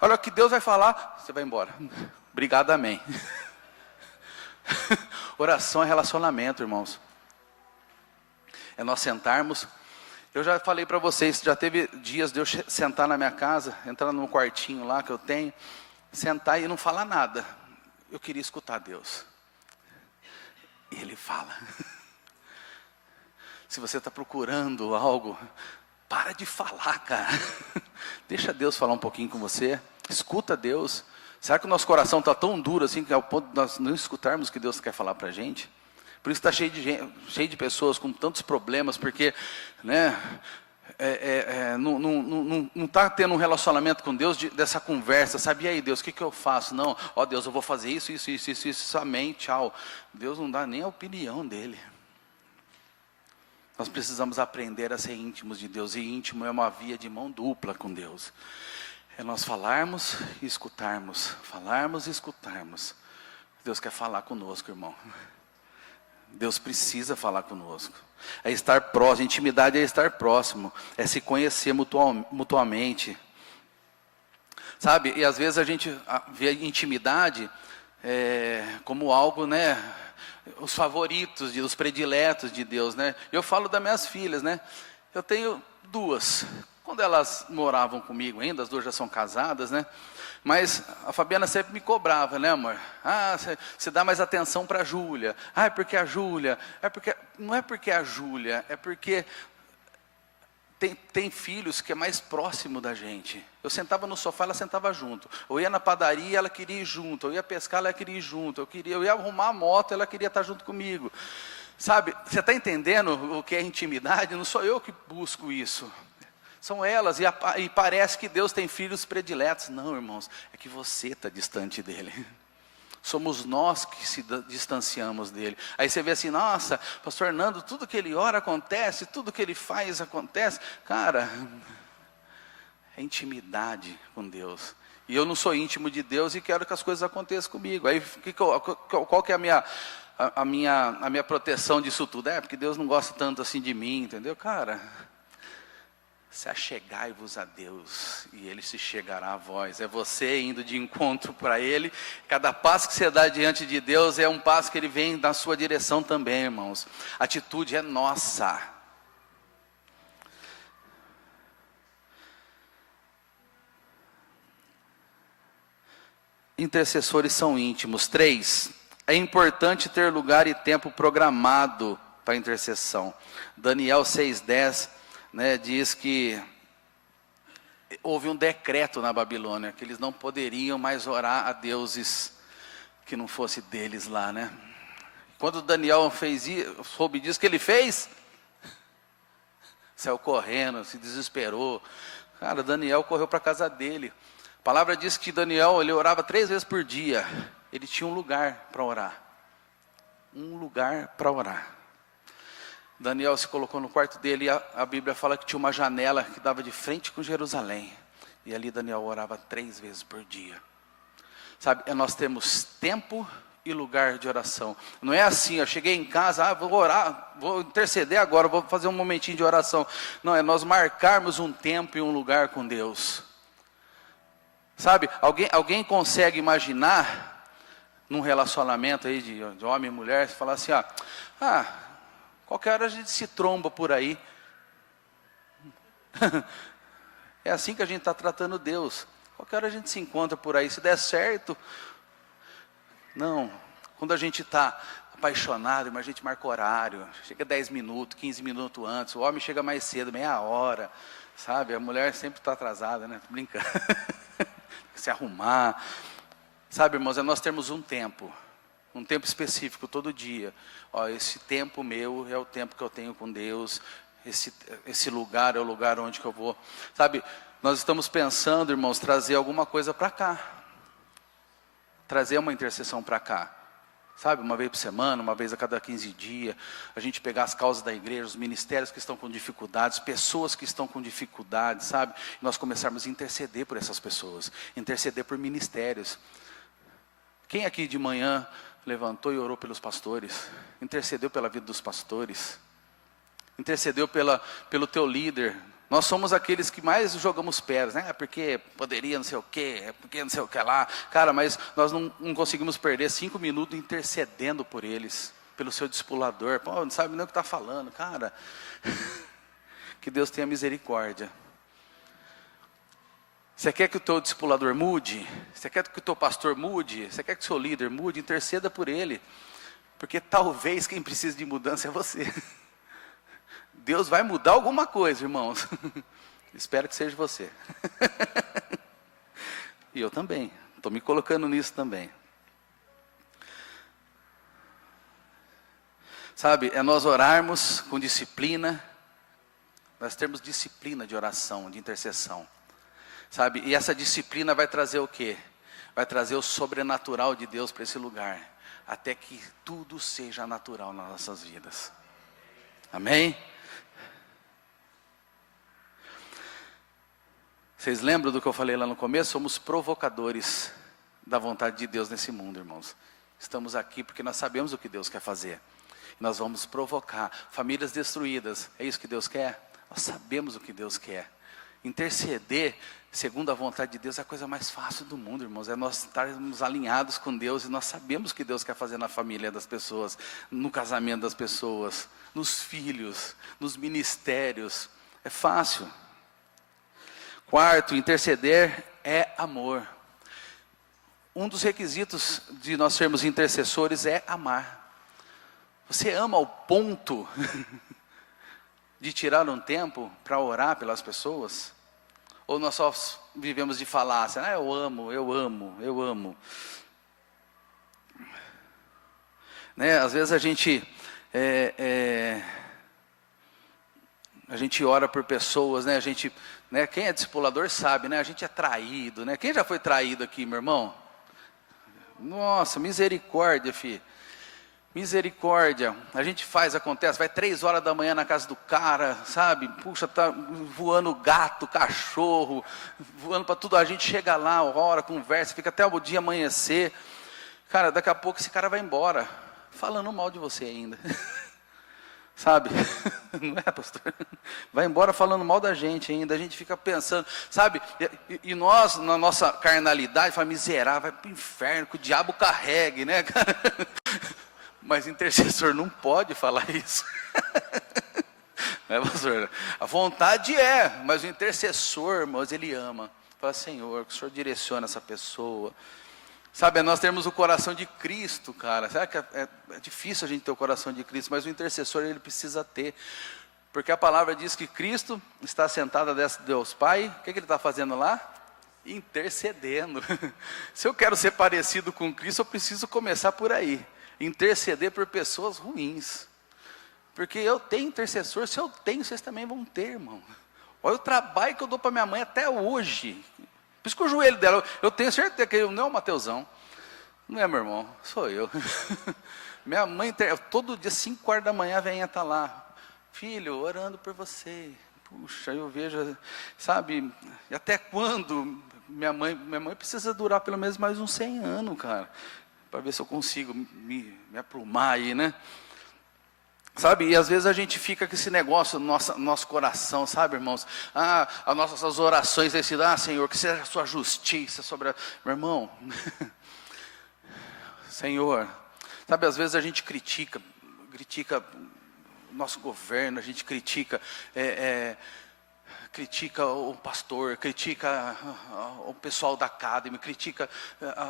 olha o que Deus vai falar, você vai embora. Obrigado, amém. Oração é relacionamento, irmãos. é nós sentarmos. Eu já falei para vocês, já teve dias de eu sentar na minha casa, entrar num quartinho lá que eu tenho, sentar e não falar nada. Eu queria escutar Deus. E Ele fala. Se você está procurando algo, para de falar, cara. Deixa Deus falar um pouquinho com você. Escuta Deus. Será que o nosso coração está tão duro assim, que ao ponto de nós não escutarmos o que Deus quer falar para a gente? Por isso está cheio de pessoas com tantos problemas, porque né, não está tendo um relacionamento com Deus dessa conversa, sabe? E aí, Deus, o que eu faço? Não, ó Deus, eu vou fazer isso, somente, tchau. Deus não dá nem a opinião dele. Nós precisamos aprender a ser íntimos de Deus, e íntimo é uma via de mão dupla com Deus. É nós falarmos e escutarmos, falarmos e escutarmos. Deus quer falar conosco, irmão. Deus precisa falar conosco. É estar próximo, intimidade é estar próximo, é se conhecer mutuamente. Sabe, e às vezes a gente vê a intimidade como algo, né, os favoritos, os prediletos de Deus, né? Eu falo das minhas filhas, né? Eu tenho duas. Quando elas moravam comigo ainda, as duas já são casadas, né? Mas a Fabiana sempre me cobrava, né, amor? Ah, você dá mais atenção para a Júlia. Ah, é porque a Júlia. Não é porque a Júlia, é porque tem filhos que é mais próximo da gente. Eu sentava no sofá, ela sentava junto. Eu ia na padaria, ela queria ir junto. Eu ia pescar, ela queria ir junto. Eu ia arrumar a moto, ela queria estar junto comigo. Sabe, você está entendendo o que é intimidade? Não sou eu que busco isso. São elas, e parece que Deus tem filhos prediletos. Não, irmãos, é que você está distante dele. Somos nós que se distanciamos dele. Aí você vê assim, nossa, pastor Nando, tudo que ele ora acontece, tudo que ele faz acontece. Cara, é intimidade com Deus. E eu não sou íntimo de Deus e quero que as coisas aconteçam comigo. Aí qual que é a minha proteção disso tudo? É porque Deus não gosta tanto assim de mim, entendeu? Cara, se achegai-vos a Deus, e Ele se chegará a vós. É você indo de encontro para Ele. Cada passo que você dá diante de Deus é um passo que Ele vem na sua direção também, irmãos. A atitude é nossa. Intercessores são íntimos. 3, é importante ter lugar e tempo programado para a intercessão. Daniel 6:10, né, diz que houve um decreto na Babilônia, que eles não poderiam mais orar a deuses que não fosse deles lá, né? Quando Daniel soube disso, que ele fez, saiu correndo, se desesperou. Cara, Daniel correu para a casa dele. A palavra diz que Daniel, ele orava 3 vezes por dia. Ele tinha um lugar para orar. Um lugar para orar. Daniel se colocou no quarto dele e a Bíblia fala que tinha uma janela que dava de frente com Jerusalém. E ali Daniel orava 3 vezes por dia. Sabe, nós temos tempo e lugar de oração. Não é assim, eu cheguei em casa, vou orar, vou interceder agora, vou fazer um momentinho de oração. Não, é nós marcarmos um tempo e um lugar com Deus. Sabe, alguém consegue imaginar, num relacionamento aí de homem e mulher, falar assim, qualquer hora a gente se tromba por aí. É assim que a gente está tratando Deus. Qualquer hora a gente se encontra por aí, se der certo. Não, quando a gente está apaixonado, mas a gente marca horário, chega 10 minutos, 15 minutos antes, o homem chega mais cedo, meia hora, sabe? A mulher sempre está atrasada, né? Tô brincando. Se arrumar. Sabe, irmãos, nós temos um tempo específico todo dia. Esse tempo meu é o tempo que eu tenho com Deus, esse lugar é o lugar onde que eu vou. Sabe, nós estamos pensando, irmãos, trazer alguma coisa para cá. Trazer uma intercessão para cá. Sabe, uma vez por semana, uma vez a cada 15 dias, a gente pegar as causas da igreja, os ministérios que estão com dificuldades, pessoas que estão com dificuldades, sabe? E nós começarmos a interceder por essas pessoas, interceder por ministérios. Quem aqui de manhã levantou e orou pelos pastores? Intercedeu pela vida dos pastores? Intercedeu pelo teu líder? Nós somos aqueles que mais jogamos pedras, né? Porque poderia não sei o quê, porque não sei o que lá. Cara, mas nós não conseguimos perder 5 minutos intercedendo por eles. pelo seu discipulador. Pô, não sabe nem o que está falando, cara. Que Deus tenha misericórdia. Você quer que o teu discipulador mude? Você quer que o teu pastor mude? Você quer que o seu líder mude? Interceda por ele. Porque talvez quem precisa de mudança é você. Deus vai mudar alguma coisa, irmãos. Espero que seja você. E eu também. Estou me colocando nisso também. Sabe, é nós orarmos com disciplina. Nós temos disciplina de oração, de intercessão. Sabe, e essa disciplina vai trazer o quê? Vai trazer o sobrenatural de Deus para esse lugar. Até que tudo seja natural nas nossas vidas. Amém? Vocês lembram do que eu falei lá no começo? Somos provocadores da vontade de Deus nesse mundo, irmãos. Estamos aqui porque nós sabemos o que Deus quer fazer. Nós vamos provocar famílias destruídas. É isso que Deus quer? Nós sabemos o que Deus quer. Interceder, segundo a vontade de Deus, é a coisa mais fácil do mundo, irmãos. É nós estarmos alinhados com Deus e nós sabemos o que Deus quer fazer na família das pessoas, no casamento das pessoas, nos filhos, nos ministérios. É fácil. Quarto, interceder é amor. Um dos requisitos de nós sermos intercessores é amar. Você ama ao ponto de tirar um tempo para orar pelas pessoas? Ou nós só vivemos de falar assim, eu amo, eu amo, eu amo. Né? Às vezes a gente ora por pessoas, né? A gente, né? Quem é discipulador sabe, né? A gente é traído, né? Quem já foi traído aqui, meu irmão? Nossa, misericórdia, filho. Misericórdia, a gente faz, acontece, vai 3 horas da manhã na casa do cara, sabe, puxa, tá voando gato, cachorro, voando para tudo, a gente chega lá, ora, conversa, fica até o dia amanhecer, cara, daqui a pouco esse cara vai embora, falando mal de você ainda, sabe, não é, pastor? Vai embora falando mal da gente ainda, a gente fica pensando, sabe, e nós, na nossa carnalidade, fala, miserável, vai para o inferno, que o diabo carregue, né, cara? Mas intercessor não pode falar isso. Não é, pastor? A vontade é, mas o intercessor, irmãos, ele ama. Fala, Senhor, que o Senhor direciona essa pessoa. Sabe, nós temos o coração de Cristo, cara. Sabe que é difícil a gente ter o coração de Cristo, mas o intercessor ele precisa ter. Porque a palavra diz que Cristo está sentado à destra de Deus Pai. O que ele está fazendo lá? Intercedendo. Se eu quero ser parecido com Cristo, eu preciso começar por aí. Interceder por pessoas ruins. Porque eu tenho intercessor, se eu tenho, vocês também vão ter, irmão. Olha o trabalho que eu dou para minha mãe até hoje. Por isso que o joelho dela, eu tenho certeza que não é o Mateusão. Não é, meu irmão, sou eu. Minha mãe, todo dia, 5 horas da manhã, a velhinha está lá. Filho, orando por você. Puxa, eu vejo, sabe, e até quando? Minha mãe precisa durar pelo menos mais uns 100 anos, cara. Para ver se eu consigo me aprumar aí, né? Sabe, e às vezes a gente fica com esse negócio no nosso coração, sabe, irmãos? As nossas orações têm sido, Senhor, que seja a sua justiça sobre meu irmão. Senhor, sabe, às vezes a gente critica o nosso governo, a gente critica o pastor, critica o pessoal da Academy, critica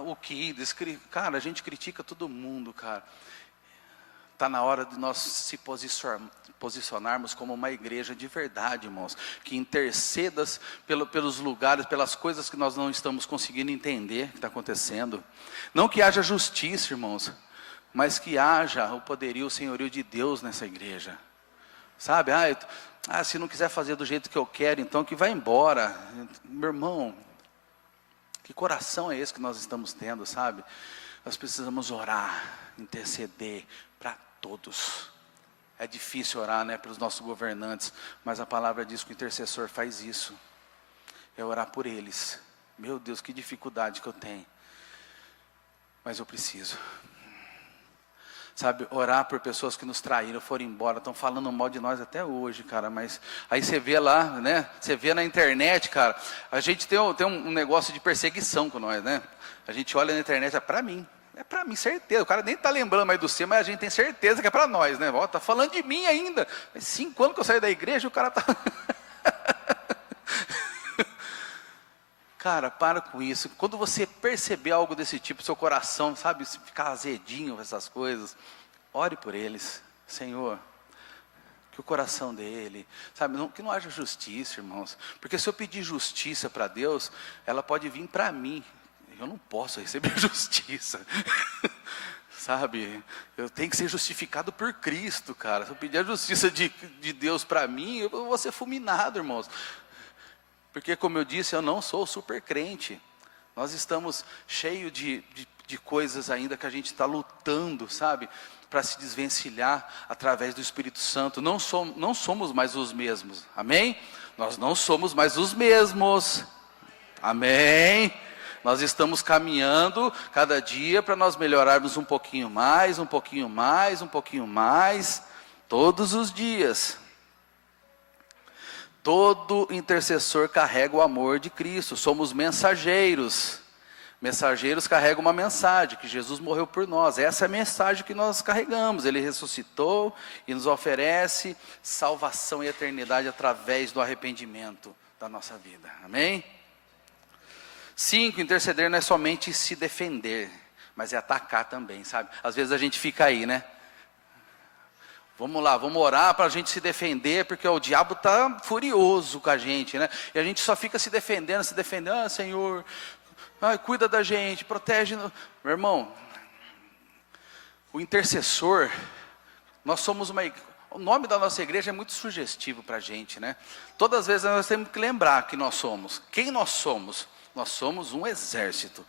o Kids, cara, a gente critica todo mundo, cara. Está na hora de nós se posicionarmos como uma igreja de verdade, irmãos, que interceda pelos lugares, pelas coisas que nós não estamos conseguindo entender que está acontecendo. Não que haja justiça, irmãos, mas que haja o poderio, o senhorio de Deus nessa igreja. Sabe, se não quiser fazer do jeito que eu quero, então que vá embora. Meu irmão, que coração é esse que nós estamos tendo, sabe? Nós precisamos orar, interceder para todos. É difícil orar, né, pelos nossos governantes, mas a palavra diz que o intercessor faz isso. É orar por eles. Meu Deus, que dificuldade que eu tenho. Mas eu preciso. Sabe, orar por pessoas que nos traíram, foram embora, estão falando mal de nós até hoje, cara, mas aí você vê lá, né, você vê na internet, cara, a gente tem um negócio de perseguição com nós, né, a gente olha na internet, para mim, é para mim, certeza. O cara nem está lembrando mais do seu, mas a gente tem certeza que é para nós, né? Ó, tá falando de mim ainda. Faz 5 anos que eu saí da igreja, o cara tá... Cara, para com isso. Quando você perceber algo desse tipo, seu coração, sabe, ficar azedinho com essas coisas, ore por eles. Senhor, que o coração dele, sabe, que não haja justiça, irmãos. Porque se eu pedir justiça para Deus, ela pode vir para mim. Eu não posso receber justiça. Sabe, eu tenho que ser justificado por Cristo, cara. Se eu pedir a justiça de Deus para mim, eu vou ser fulminado, irmãos. Porque, como eu disse, eu não sou super crente. Nós estamos cheios de coisas ainda que a gente está lutando, sabe, para se desvencilhar através do Espírito Santo. Não somos mais os mesmos, amém? Nós não somos mais os mesmos, amém? Nós estamos caminhando cada dia para nós melhorarmos um pouquinho mais, um pouquinho mais, um pouquinho mais, todos os dias. Todo intercessor carrega o amor de Cristo, somos mensageiros. Mensageiros carregam uma mensagem, que Jesus morreu por nós. Essa é a mensagem que nós carregamos. Ele ressuscitou e nos oferece salvação e eternidade através do arrependimento da nossa vida. Amém? 5, interceder não é somente se defender, mas é atacar também, sabe? Às vezes a gente fica aí, né? Vamos lá, vamos orar para a gente se defender, porque o diabo está furioso com a gente, né? E a gente só fica se defendendo, ah, Senhor, cuida da gente, protege. Meu irmão, o intercessor, nós somos o nome da nossa igreja é muito sugestivo para a gente, né? Todas as vezes nós temos que lembrar que nós somos. Quem nós somos? Nós somos um exército.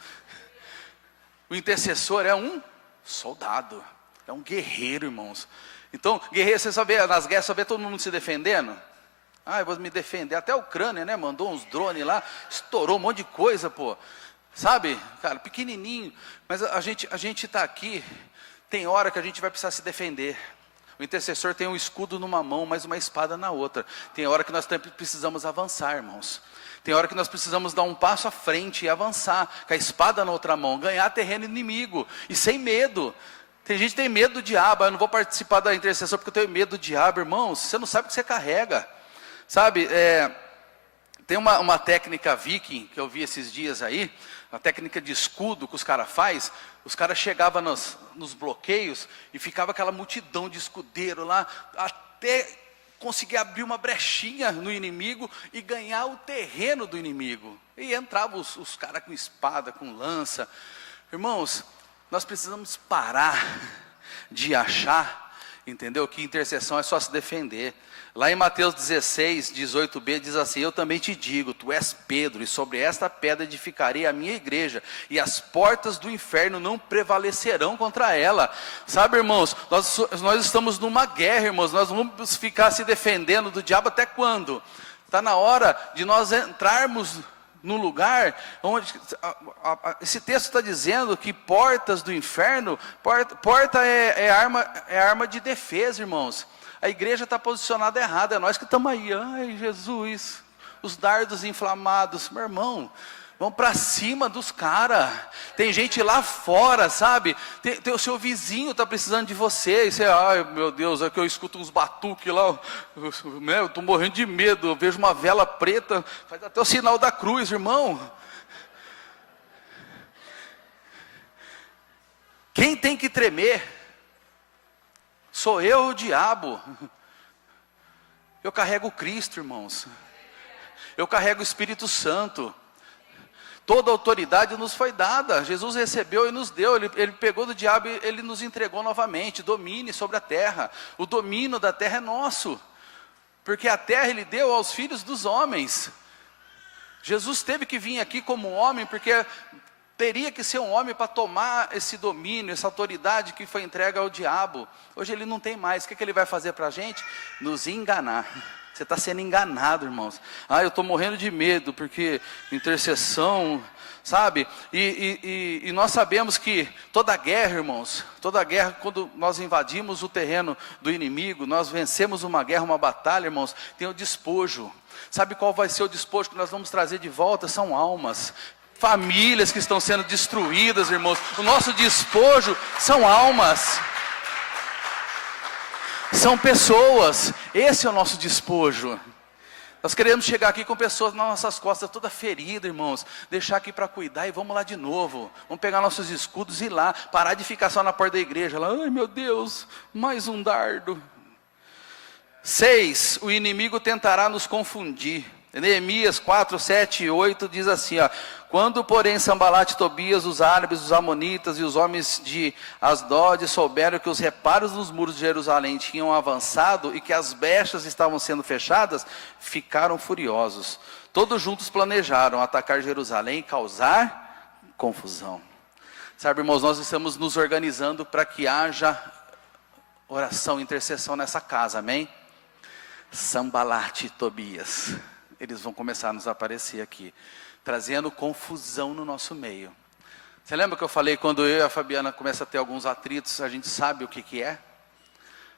O intercessor é um soldado, é um guerreiro, irmãos. Então, guerreiro, você só vê, nas guerras, só vê todo mundo se defendendo. Eu vou me defender. Até a Ucrânia, né, mandou uns drones lá, estourou um monte de coisa, pô. Sabe, cara, pequenininho. Mas a gente está aqui, tem hora que a gente vai precisar se defender. O intercessor tem um escudo numa mão, mas uma espada na outra. Tem hora que nós sempre precisamos avançar, irmãos. Tem hora que nós precisamos dar um passo à frente e avançar, com a espada na outra mão, ganhar terreno inimigo, e sem medo. Tem gente que tem medo do diabo. Eu não vou participar da intercessão porque eu tenho medo do diabo. Irmãos, você não sabe o que você carrega. Sabe, tem uma técnica viking, que eu vi esses dias aí, uma técnica de escudo que os caras fazem. Os caras chegavam nos bloqueios e ficava aquela multidão de escudeiro lá, até conseguir abrir uma brechinha no inimigo e ganhar o terreno do inimigo. E entravam os caras com espada, com lança. Irmãos, nós precisamos parar de achar, entendeu, que intercessão é só se defender. Lá em Mateus 16, 18b, diz assim: eu também te digo, tu és Pedro, e sobre esta pedra edificarei a minha igreja, e as portas do inferno não prevalecerão contra ela. Sabe, irmãos, nós estamos numa guerra, irmãos, nós vamos ficar se defendendo do diabo até quando? Está na hora de nós entrarmos no lugar onde esse texto está dizendo que portas do inferno, porta é arma de defesa, irmãos. A igreja está posicionada errada, é nós que estamos aí, ai Jesus, os dardos inflamados, meu irmão, vão para cima dos caras. Tem gente lá fora, sabe? Tem o seu vizinho está precisando de você. E você, ai meu Deus, é que eu escuto uns batuques lá, eu estou morrendo de medo. Eu vejo uma vela preta, faz até o sinal da cruz, irmão. Quem tem que tremer? Sou eu ou o diabo? Eu carrego Cristo, irmãos. Eu carrego o Espírito Santo. Toda autoridade nos foi dada, Jesus recebeu e nos deu, ele pegou do diabo e ele nos entregou novamente. Domine sobre a terra, o domínio da terra é nosso, porque a terra ele deu aos filhos dos homens. Jesus teve que vir aqui como homem, porque teria que ser um homem para tomar esse domínio, essa autoridade que foi entregue ao diabo. Hoje ele não tem mais. O que ele vai fazer para a gente? Nos enganar. Você está sendo enganado, irmãos. Eu estou morrendo de medo, porque intercessão, sabe? E nós sabemos que toda guerra, irmãos, toda guerra, quando nós invadimos o terreno do inimigo, nós vencemos uma guerra, uma batalha, irmãos, tem o despojo. Sabe qual vai ser o despojo que nós vamos trazer de volta? São almas. famílias que estão sendo destruídas, irmãos. O nosso despojo são almas, são pessoas. Esse é o nosso despojo. Nós queremos chegar aqui com pessoas nas nossas costas, toda ferida, irmãos. Deixar aqui para cuidar e vamos lá de novo. Vamos pegar nossos escudos e ir lá. Parar de ficar só na porta da igreja. Lá, ai meu Deus, mais um dardo. 6, o inimigo tentará nos confundir. Neemias 4, 7 e 8 diz assim, ó: quando porém Sambalate e Tobias, os árabes, os amonitas e os homens de Asdod souberam que os reparos nos muros de Jerusalém tinham avançado e que as brechas estavam sendo fechadas, ficaram furiosos. Todos juntos planejaram atacar Jerusalém e causar confusão. Sabe, irmãos, nós estamos nos organizando para que haja oração, intercessão nessa casa, amém? Sambalate e Tobias, eles vão começar a nos aparecer aqui, trazendo confusão no nosso meio. Você lembra que eu falei, quando eu e a Fabiana começam a ter alguns atritos, a gente sabe o que é?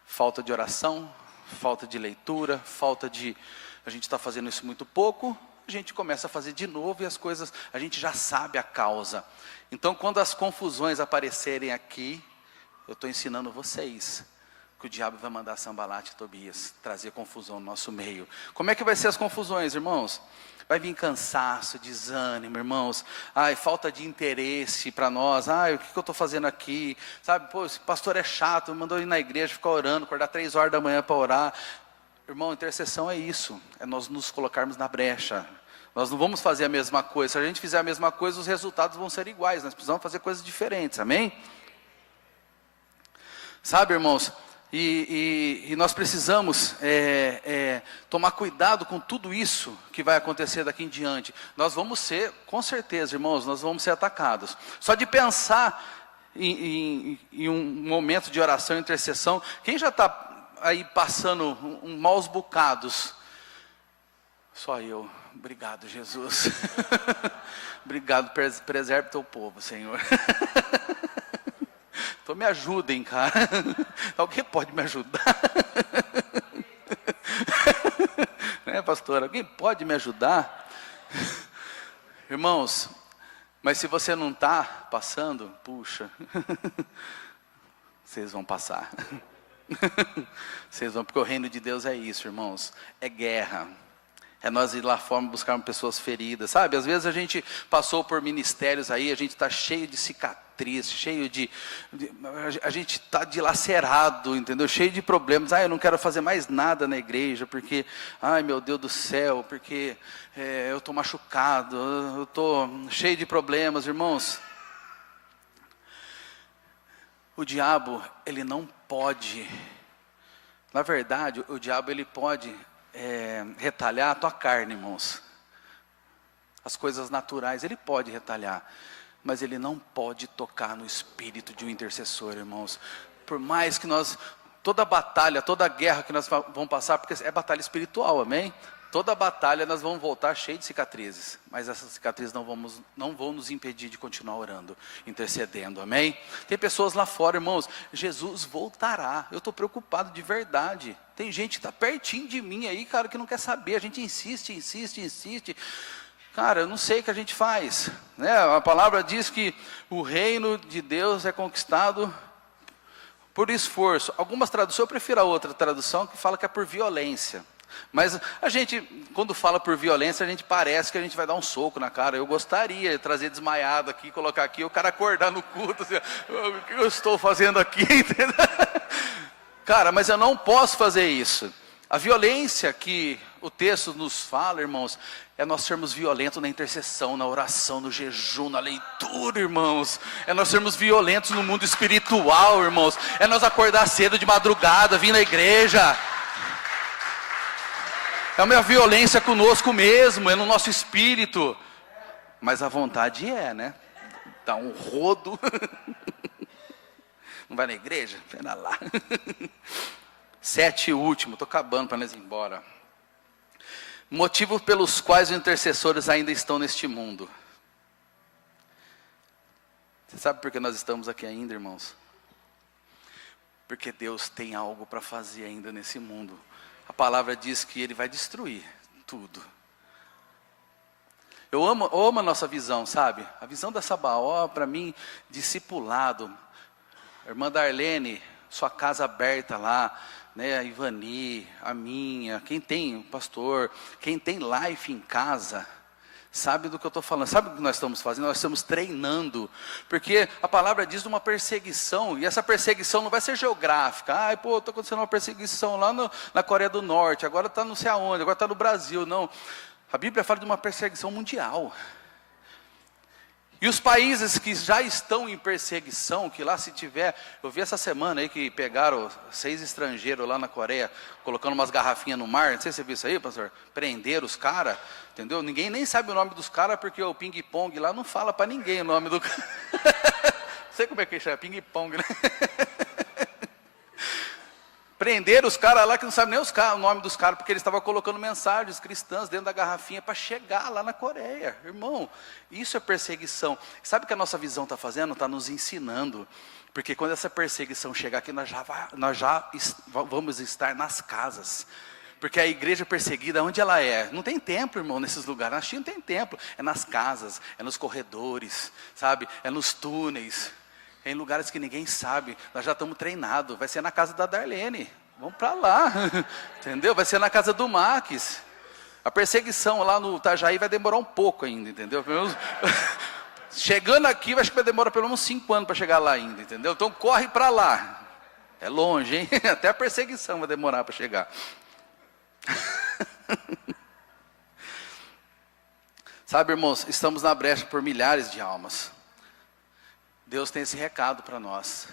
Falta de oração, falta de leitura, falta de... A gente está fazendo isso muito pouco, a gente começa a fazer de novo e as coisas, a gente já sabe a causa. Então, quando as confusões aparecerem aqui, eu estou ensinando vocês que o diabo vai mandar Sambalate e Tobias trazer confusão no nosso meio. Como é que vai ser as confusões, irmãos? Vai vir cansaço, desânimo, irmãos. Ai, falta de interesse para nós. Ai, o que eu estou fazendo aqui? Sabe, pô, esse pastor é chato, mandou ir na igreja, ficar orando, acordar 3 horas da manhã para orar. Irmão, intercessão é isso, é nós nos colocarmos na brecha. Nós não vamos fazer a mesma coisa. Se a gente fizer a mesma coisa, os resultados vão ser iguais. Nós precisamos fazer coisas diferentes, amém? Sabe, irmãos, e nós precisamos tomar cuidado com tudo isso que vai acontecer daqui em diante. Nós vamos ser, com certeza, irmãos, nós vamos ser atacados. Só de pensar em um momento de oração e intercessão, quem já está aí passando maus bocados? Só eu. Obrigado, Jesus. Obrigado, preserve teu povo, Senhor. Então me ajudem, cara. Alguém pode me ajudar? Né, pastor? Alguém pode me ajudar? Irmãos, mas se você não está passando, puxa, vocês vão passar. Vocês vão, porque o reino de Deus é isso, irmãos. É guerra. É nós ir lá fora buscarmos pessoas feridas, sabe? Às vezes a gente passou por ministérios aí, a gente está cheio de cicatriz, cheio a gente está dilacerado, entendeu? Cheio de problemas. Eu não quero fazer mais nada na igreja, porque, ai meu Deus do céu, porque eu estou machucado, eu estou cheio de problemas, irmãos. O diabo, ele não pode, na verdade, o diabo ele pode retalhar a tua carne, irmãos. As coisas naturais, ele pode retalhar, mas ele não pode tocar no espírito de um intercessor, irmãos. Por mais que toda batalha, toda guerra que nós vamos passar, porque é batalha espiritual, amém? Toda batalha nós vamos voltar cheio de cicatrizes, mas essas cicatrizes não vão nos impedir de continuar orando, intercedendo, amém? Tem pessoas lá fora, irmãos, Jesus voltará, eu estou preocupado de verdade. Tem gente que está pertinho de mim aí, cara, que não quer saber, a gente insiste. Cara, eu não sei o que a gente faz, né? A palavra diz que o reino de Deus é conquistado por esforço. Algumas traduções, eu prefiro a outra tradução que fala que é por violência. Mas a gente, quando fala por violência, a gente parece que a gente vai dar um soco na cara. Eu gostaria de trazer desmaiado aqui, colocar aqui, o cara acordar no culto, assim, o que eu estou fazendo aqui? Cara, mas eu não posso fazer isso. A violência que o texto nos fala, irmãos, é nós sermos violentos na intercessão, na oração, no jejum, na leitura, irmãos. É nós sermos violentos no mundo espiritual, irmãos. É nós acordar cedo de madrugada, vir na igreja. É uma violência conosco mesmo, é no nosso espírito. Mas a vontade né? Dá um rodo. Não vai na igreja? Pera lá. 7 e último, estou acabando para nós ir embora. Motivos pelos quais os intercessores ainda estão neste mundo. Você sabe por que nós estamos aqui ainda, irmãos? Porque Deus tem algo para fazer ainda nesse mundo. A palavra diz que Ele vai destruir tudo. Eu amo a nossa visão, sabe? A visão da Sabaó, para mim, discipulado. Irmã Darlene, sua casa aberta lá, né? A Ivani, a minha, quem tem o pastor, quem tem life em casa, sabe do que eu estou falando, sabe o que nós estamos fazendo? Nós estamos treinando, porque a palavra diz de uma perseguição, e essa perseguição não vai ser geográfica. Ai, pô, está acontecendo uma perseguição lá na Coreia do Norte, agora está não sei aonde, agora está no Brasil. Não, a Bíblia fala de uma perseguição mundial. E os países que já estão em perseguição, que lá se tiver, eu vi essa semana aí que pegaram 6 estrangeiros lá na Coreia, colocando umas garrafinhas no mar, não sei se você viu isso aí, pastor, prenderam os caras, entendeu? Ninguém nem sabe o nome dos caras, porque o ping-pong lá não fala para ninguém o nome do cara. Não sei como é que chama, ping-pong, né? Prenderam os caras lá que não sabem nem o nome dos caras, porque eles estavam colocando mensagens cristãs dentro da garrafinha para chegar lá na Coreia. Irmão, isso é perseguição. Sabe o que a nossa visão está fazendo? Está nos ensinando. Porque quando essa perseguição chegar aqui, nós já vamos estar nas casas. Porque a igreja perseguida, onde ela é? Não tem templo, irmão, nesses lugares. Na China não tem templo. É nas casas, é nos corredores, sabe? É nos túneis. Em lugares que ninguém sabe, nós já estamos treinados. Vai ser na casa da Darlene, vamos para lá, entendeu? Vai ser na casa do Max. A perseguição lá no Itajaí vai demorar um pouco ainda, entendeu? Chegando aqui, acho que vai demorar pelo menos 5 anos para chegar lá ainda, entendeu? Então corre para lá. É longe, hein? Até a perseguição vai demorar para chegar. Sabe, irmãos, estamos na brecha por milhares de almas. Deus tem esse recado para nós.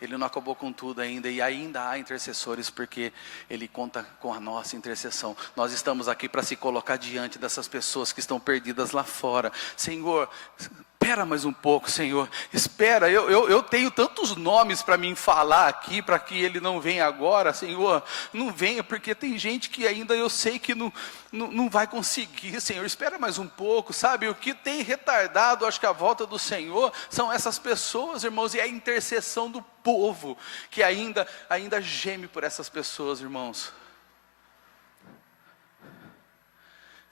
Ele não acabou com tudo ainda, e ainda há intercessores, porque Ele conta com a nossa intercessão. Nós estamos aqui para se colocar diante dessas pessoas que estão perdidas lá fora. Senhor, espera mais um pouco, Senhor, espera, eu tenho tantos nomes para mim falar aqui, para que Ele não venha agora. Senhor, não venha, porque tem gente que ainda eu sei que não vai conseguir. Senhor, espera mais um pouco, sabe? O que tem retardado, acho que a volta do Senhor, são essas pessoas, irmãos, e a intercessão do povo, que ainda geme por essas pessoas, irmãos.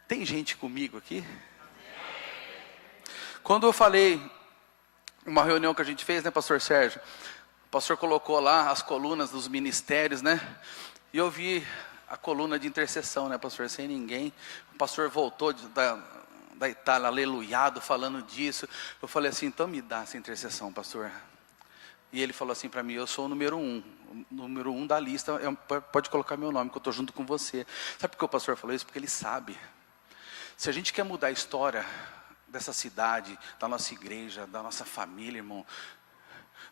Tem gente comigo aqui? Quando eu falei, uma reunião que a gente fez, né, pastor Sérgio? O pastor colocou lá as colunas dos ministérios, né? E eu vi a coluna de intercessão, né, pastor? Sem ninguém. O pastor voltou da Itália, aleluiado, falando disso. Eu falei assim, então me dá essa intercessão, pastor. E ele falou assim para mim, eu sou o número 1. O número 1 da lista, pode colocar meu nome, que eu estou junto com você. Sabe por que o pastor falou isso? Porque ele sabe. Se a gente quer mudar a história dessa cidade, da nossa igreja, da nossa família, irmão,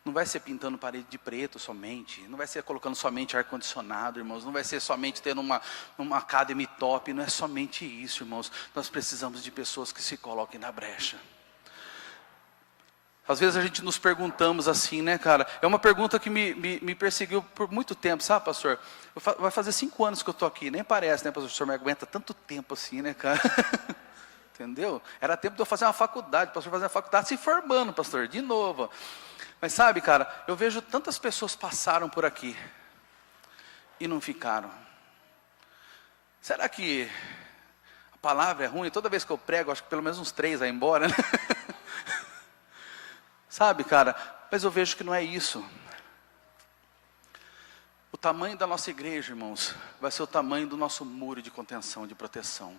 não vai ser pintando parede de preto somente, não vai ser colocando somente ar-condicionado, irmãos, não vai ser somente tendo uma academy top, não é somente isso, irmãos. Nós precisamos de pessoas que se coloquem na brecha. Às vezes a gente nos perguntamos assim, né, cara? É uma pergunta que me perseguiu por muito tempo, sabe, pastor? Vai fazer 5 anos que eu estou aqui, nem parece, né, pastor? O senhor me aguenta tanto tempo assim, né, cara? Entendeu? Era tempo de eu fazer uma faculdade, pastor, fazer uma faculdade se formando, pastor, de novo. Mas sabe, cara, eu vejo tantas pessoas passaram por aqui e não ficaram. Será que a palavra é ruim? Toda vez que eu prego, acho que pelo menos uns 3 vai embora, né? Sabe, cara, mas eu vejo que não é isso. O tamanho da nossa igreja, irmãos, vai ser o tamanho do nosso muro de contenção, de proteção.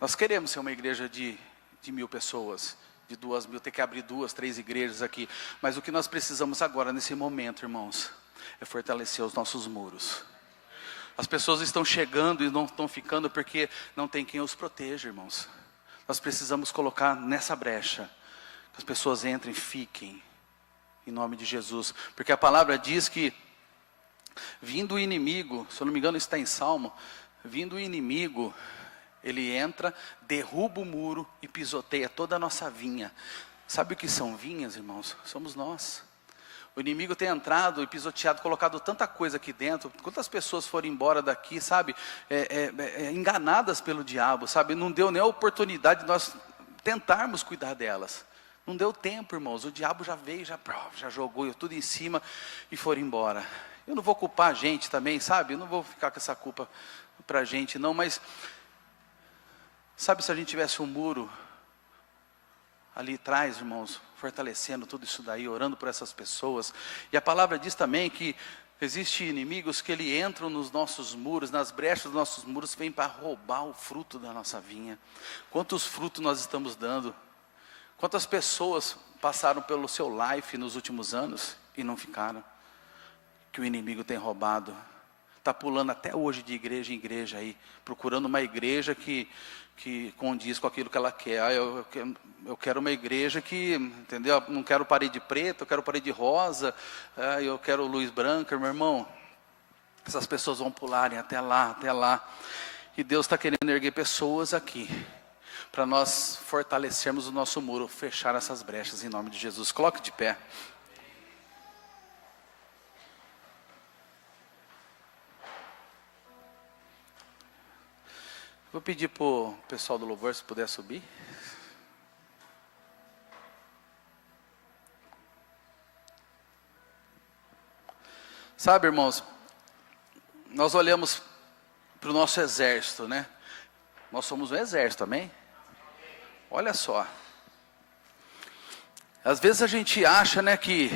Nós queremos ser uma igreja de 1.000 pessoas, de 2.000, ter que abrir 2, 3 igrejas aqui. Mas o que nós precisamos agora, nesse momento, irmãos, é fortalecer os nossos muros. As pessoas estão chegando e não estão ficando porque não tem quem os proteja, irmãos. Nós precisamos colocar nessa brecha, que as pessoas entrem e fiquem, em nome de Jesus. Porque a palavra diz que, vindo o inimigo, se eu não me engano está em Salmo, vindo o inimigo, ele entra, derruba o muro e pisoteia toda a nossa vinha. Sabe o que são vinhas, irmãos? Somos nós. O inimigo tem entrado e pisoteado, colocado tanta coisa aqui dentro. Quantas pessoas foram embora daqui, sabe? Enganadas pelo diabo, sabe? Não deu nem a oportunidade de nós tentarmos cuidar delas. Não deu tempo, irmãos. O diabo já veio, já jogou tudo em cima e foram embora. Eu não vou culpar a gente também, sabe? Eu não vou ficar com essa culpa pra gente não, mas Sabe, se a gente tivesse um muro ali atrás, irmãos, fortalecendo tudo isso daí, orando por essas pessoas. E a palavra diz também que existem inimigos que ele entram nos nossos muros, nas brechas dos nossos muros, vêm para roubar o fruto da nossa vinha. Quantos frutos nós estamos dando? Quantas pessoas passaram pelo seu life nos últimos anos e não ficaram? Que o inimigo tem roubado. Está pulando até hoje de igreja em igreja aí, procurando uma igreja que condiz com aquilo que ela quer. Eu quero uma igreja que, entendeu? Não quero parede preta, eu quero parede rosa, eu quero luz branca, meu irmão. Essas pessoas vão pularem até lá, até lá. E Deus está querendo erguer pessoas aqui, para nós fortalecermos o nosso muro, fechar essas brechas em nome de Jesus. Coloque de pé. Vou pedir para o pessoal do louvor, se puder subir. Sabe, irmãos, nós olhamos para o nosso exército, né? Nós somos um exército, amém? Olha só. Às vezes a gente acha, né, que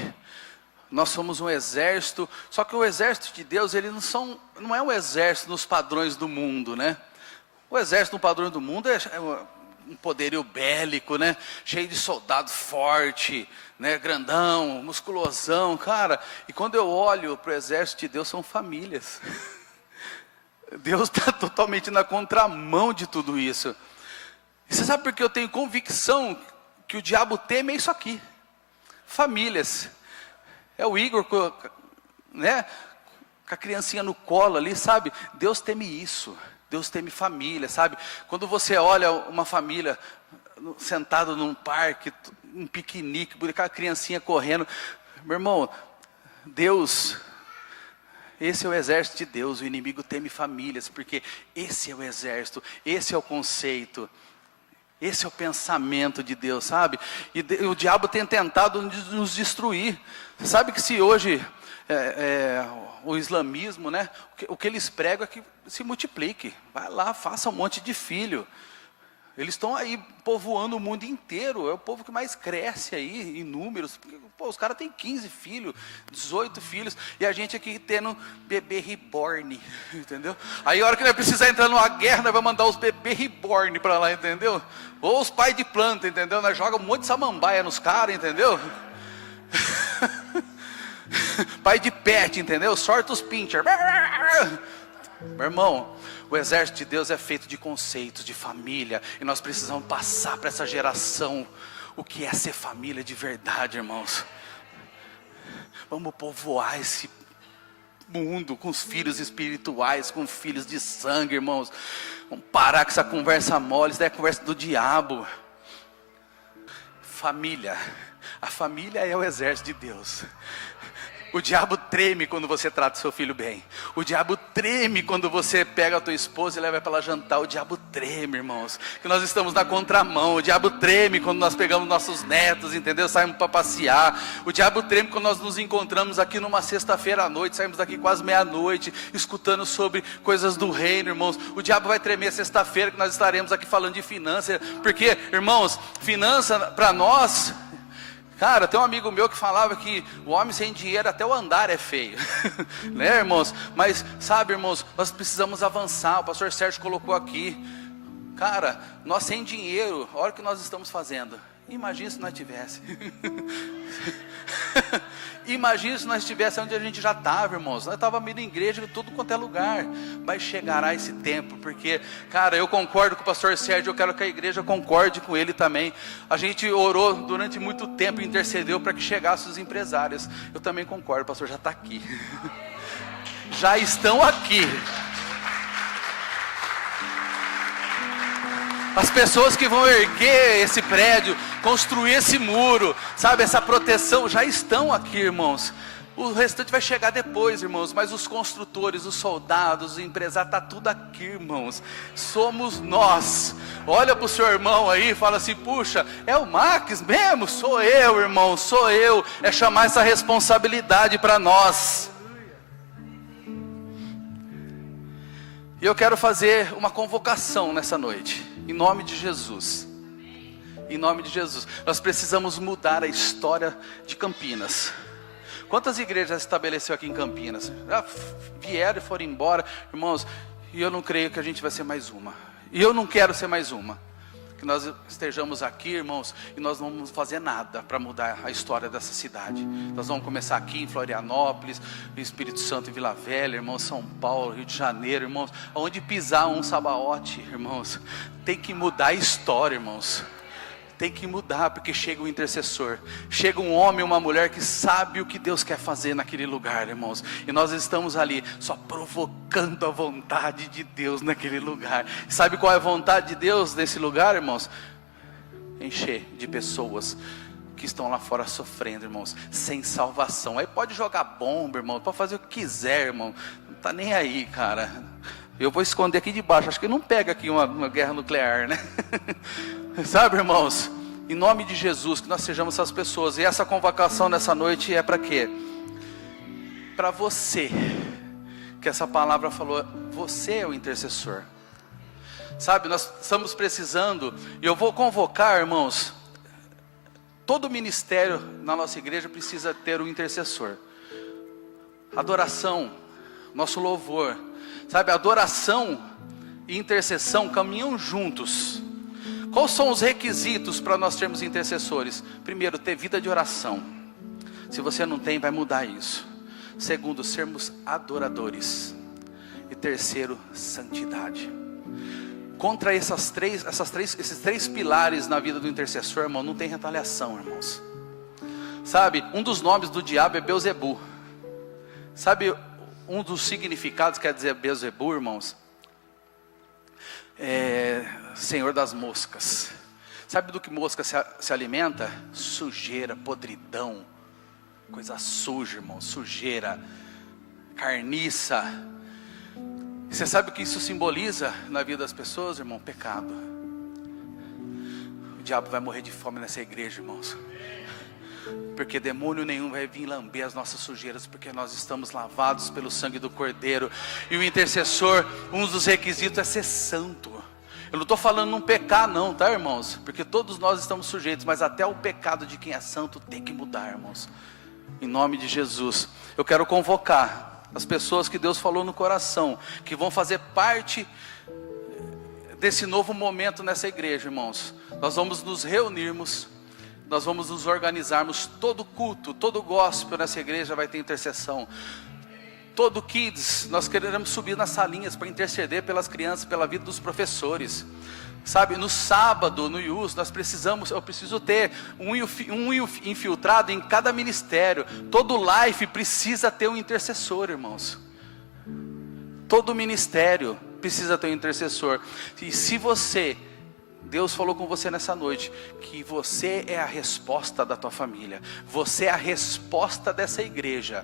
nós somos um exército, só que o exército de Deus, ele não é um exército nos padrões do mundo, né? O exército no padrão do mundo é um poderio bélico, né? Cheio de soldado forte, né? Grandão, musculosão, cara. E quando eu olho para o exército de Deus, são famílias. Deus está totalmente na contramão de tudo isso. E você sabe por que eu tenho convicção que o diabo teme é isso aqui? Famílias. É o Igor, né? Com a criancinha no colo ali, sabe? Deus teme isso. Deus teme família, sabe? Quando você olha uma família sentada num parque, um piquenique, aquela criancinha correndo, meu irmão, Deus, esse é o exército de Deus. O inimigo teme famílias, porque esse é o exército, esse é o conceito, esse é o pensamento de Deus, sabe? E o diabo tem tentado nos destruir. Você sabe que se hoje o islamismo, né? O que eles pregam é que se multiplique, vai lá, faça um monte de filho. Eles estão aí povoando o mundo inteiro, é o povo que mais cresce aí em números. Pô, os caras têm 15 filhos, 18 filhos, e a gente aqui tendo bebê reborn, entendeu? Aí a hora que nós precisar entrar numa guerra, nós vamos mandar os bebê reborn para lá, entendeu? Ou os pais de planta, entendeu? Nós jogamos um monte de samambaia nos caras, entendeu? Pai de pet, entendeu? Sorta os pincher. Meu irmão, o exército de Deus é feito de conceitos, de família. E nós precisamos passar para essa geração o que é ser família de verdade, irmãos. Vamos povoar esse mundo com os filhos espirituais, com filhos de sangue, irmãos. Vamos parar com essa conversa mole, isso daí é a conversa do diabo. Família. A família é o exército de Deus. O diabo treme quando você trata seu filho bem. O diabo treme quando você pega a tua esposa e leva para ela jantar. O diabo treme, irmãos, que nós estamos na contramão. O diabo treme quando nós pegamos nossos netos, entendeu? Saímos para passear. O diabo treme quando nós nos encontramos aqui numa sexta-feira à noite. Saímos daqui quase meia-noite, escutando sobre coisas do reino, irmãos. O diabo vai tremer sexta-feira que nós estaremos aqui falando de finanças. Porque, irmãos, finança para nós... Cara, tem um amigo meu que falava que o homem sem dinheiro, até o andar é feio. Né, irmãos? Mas, sabe, irmãos, nós precisamos avançar. O pastor Sérgio colocou aqui. Cara, nós sem dinheiro, olha o que nós estamos fazendo. Imagina se nós tivesse. Imagina se nós estivéssemos onde a gente já estava, irmãos. Nós estávamos indo em igreja de tudo quanto é lugar. Mas chegará esse tempo, porque, cara, eu concordo com o pastor Sérgio, eu quero que a igreja concorde com ele também. A gente orou durante muito tempo, intercedeu para que chegassem os empresários. Eu também concordo, o pastor já está aqui. Já estão aqui. As pessoas que vão erguer esse prédio, construir esse muro, sabe, essa proteção, já estão aqui, irmãos. O restante vai chegar depois, irmãos, mas os construtores, os soldados, os empresários, está tudo aqui, irmãos. Somos nós. Olha para o seu irmão aí e fala assim, puxa, é o Max mesmo? Sou eu, irmão, sou eu. É chamar essa responsabilidade para nós. E eu quero fazer uma convocação nessa noite. Em nome de Jesus. Em nome de Jesus. Nós precisamos mudar a história de Campinas. Quantas igrejas estabeleceu aqui em Campinas? Já vieram e foram embora. Irmãos, e eu não creio que a gente vai ser mais uma. E eu não quero ser mais uma. Que nós estejamos aqui, irmãos, e nós não vamos fazer nada para mudar a história dessa cidade. Nós vamos começar aqui em Florianópolis, Espírito Santo e Vila Velha, irmãos, São Paulo, Rio de Janeiro, irmãos. Onde pisar um Sabaote, irmãos, tem que mudar a história, irmãos. Tem que mudar, porque chega um intercessor, chega um homem ou uma mulher que sabe o que Deus quer fazer naquele lugar, irmãos. E nós estamos ali só provocando a vontade de Deus naquele lugar. Sabe qual é a vontade de Deus nesse lugar, irmãos? Encher de pessoas que estão lá fora sofrendo, irmãos, sem salvação. Aí pode jogar bomba, irmão, pode fazer o que quiser, irmão, não está nem aí, cara. Eu vou esconder aqui debaixo, acho que não pega aqui uma guerra nuclear, né? Sabe, irmãos, em nome de Jesus, que nós sejamos essas pessoas. E essa convocação nessa noite é para quê? Para você, que essa palavra falou, você é o intercessor. Sabe, nós estamos precisando, e eu vou convocar, irmãos, todo ministério na nossa igreja precisa ter um intercessor. Adoração, nosso louvor, sabe, adoração e intercessão caminham juntos. Quais são os requisitos para nós termos intercessores? Primeiro, ter vida de oração. Se você não tem, vai mudar isso. Segundo, sermos adoradores. E terceiro, santidade. Contra esses três pilares na vida do intercessor, irmão, não tem retaliação, irmãos. Sabe, um dos nomes do diabo é Beelzebu. Sabe, um dos significados quer dizer Beelzebu, irmãos? Senhor das moscas. Sabe do que mosca se alimenta? Sujeira, podridão, coisa suja, irmão, sujeira, carniça. Você sabe o que isso simboliza na vida das pessoas, irmão? Pecado. O diabo vai morrer de fome nessa igreja, irmãos, porque demônio nenhum vai vir lamber as nossas sujeiras, porque nós estamos lavados pelo sangue do Cordeiro. E o intercessor, um dos requisitos é ser santo. Eu não estou falando não pecar não, tá, irmãos? Porque todos nós estamos sujeitos, mas até o pecado de quem é santo tem que mudar, irmãos. Em nome de Jesus, eu quero convocar as pessoas que Deus falou no coração, que vão fazer parte desse novo momento nessa igreja, irmãos. Nós vamos nos reunirmos, nós vamos nos organizarmos. Todo culto, todo gospel nessa igreja vai ter intercessão. Todo kids, nós queremos subir nas salinhas para interceder pelas crianças, pela vida dos professores. Sabe, no sábado, no IUS, eu preciso ter um infiltrado em cada ministério. Todo life precisa ter um intercessor, irmãos. Todo ministério precisa ter um intercessor. E se Deus falou com você nessa noite, que você é a resposta da tua família, você é a resposta dessa igreja,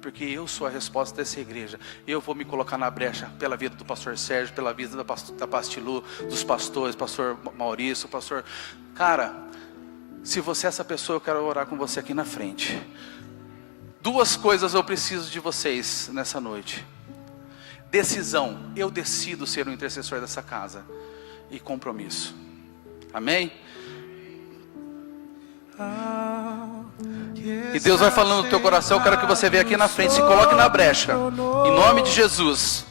porque eu sou a resposta dessa igreja. Eu vou me colocar na brecha pela vida do pastor Sérgio, pela vida da Pastilu, dos pastores, pastor Maurício, pastor... Cara, se você é essa pessoa, eu quero orar com você aqui na frente. Duas coisas eu preciso de vocês nessa noite. Decisão, eu decido ser o intercessor dessa casa. E compromisso. Amém? E Deus vai falando no teu coração. Eu quero que você venha aqui na frente, se coloque na brecha, em nome de Jesus.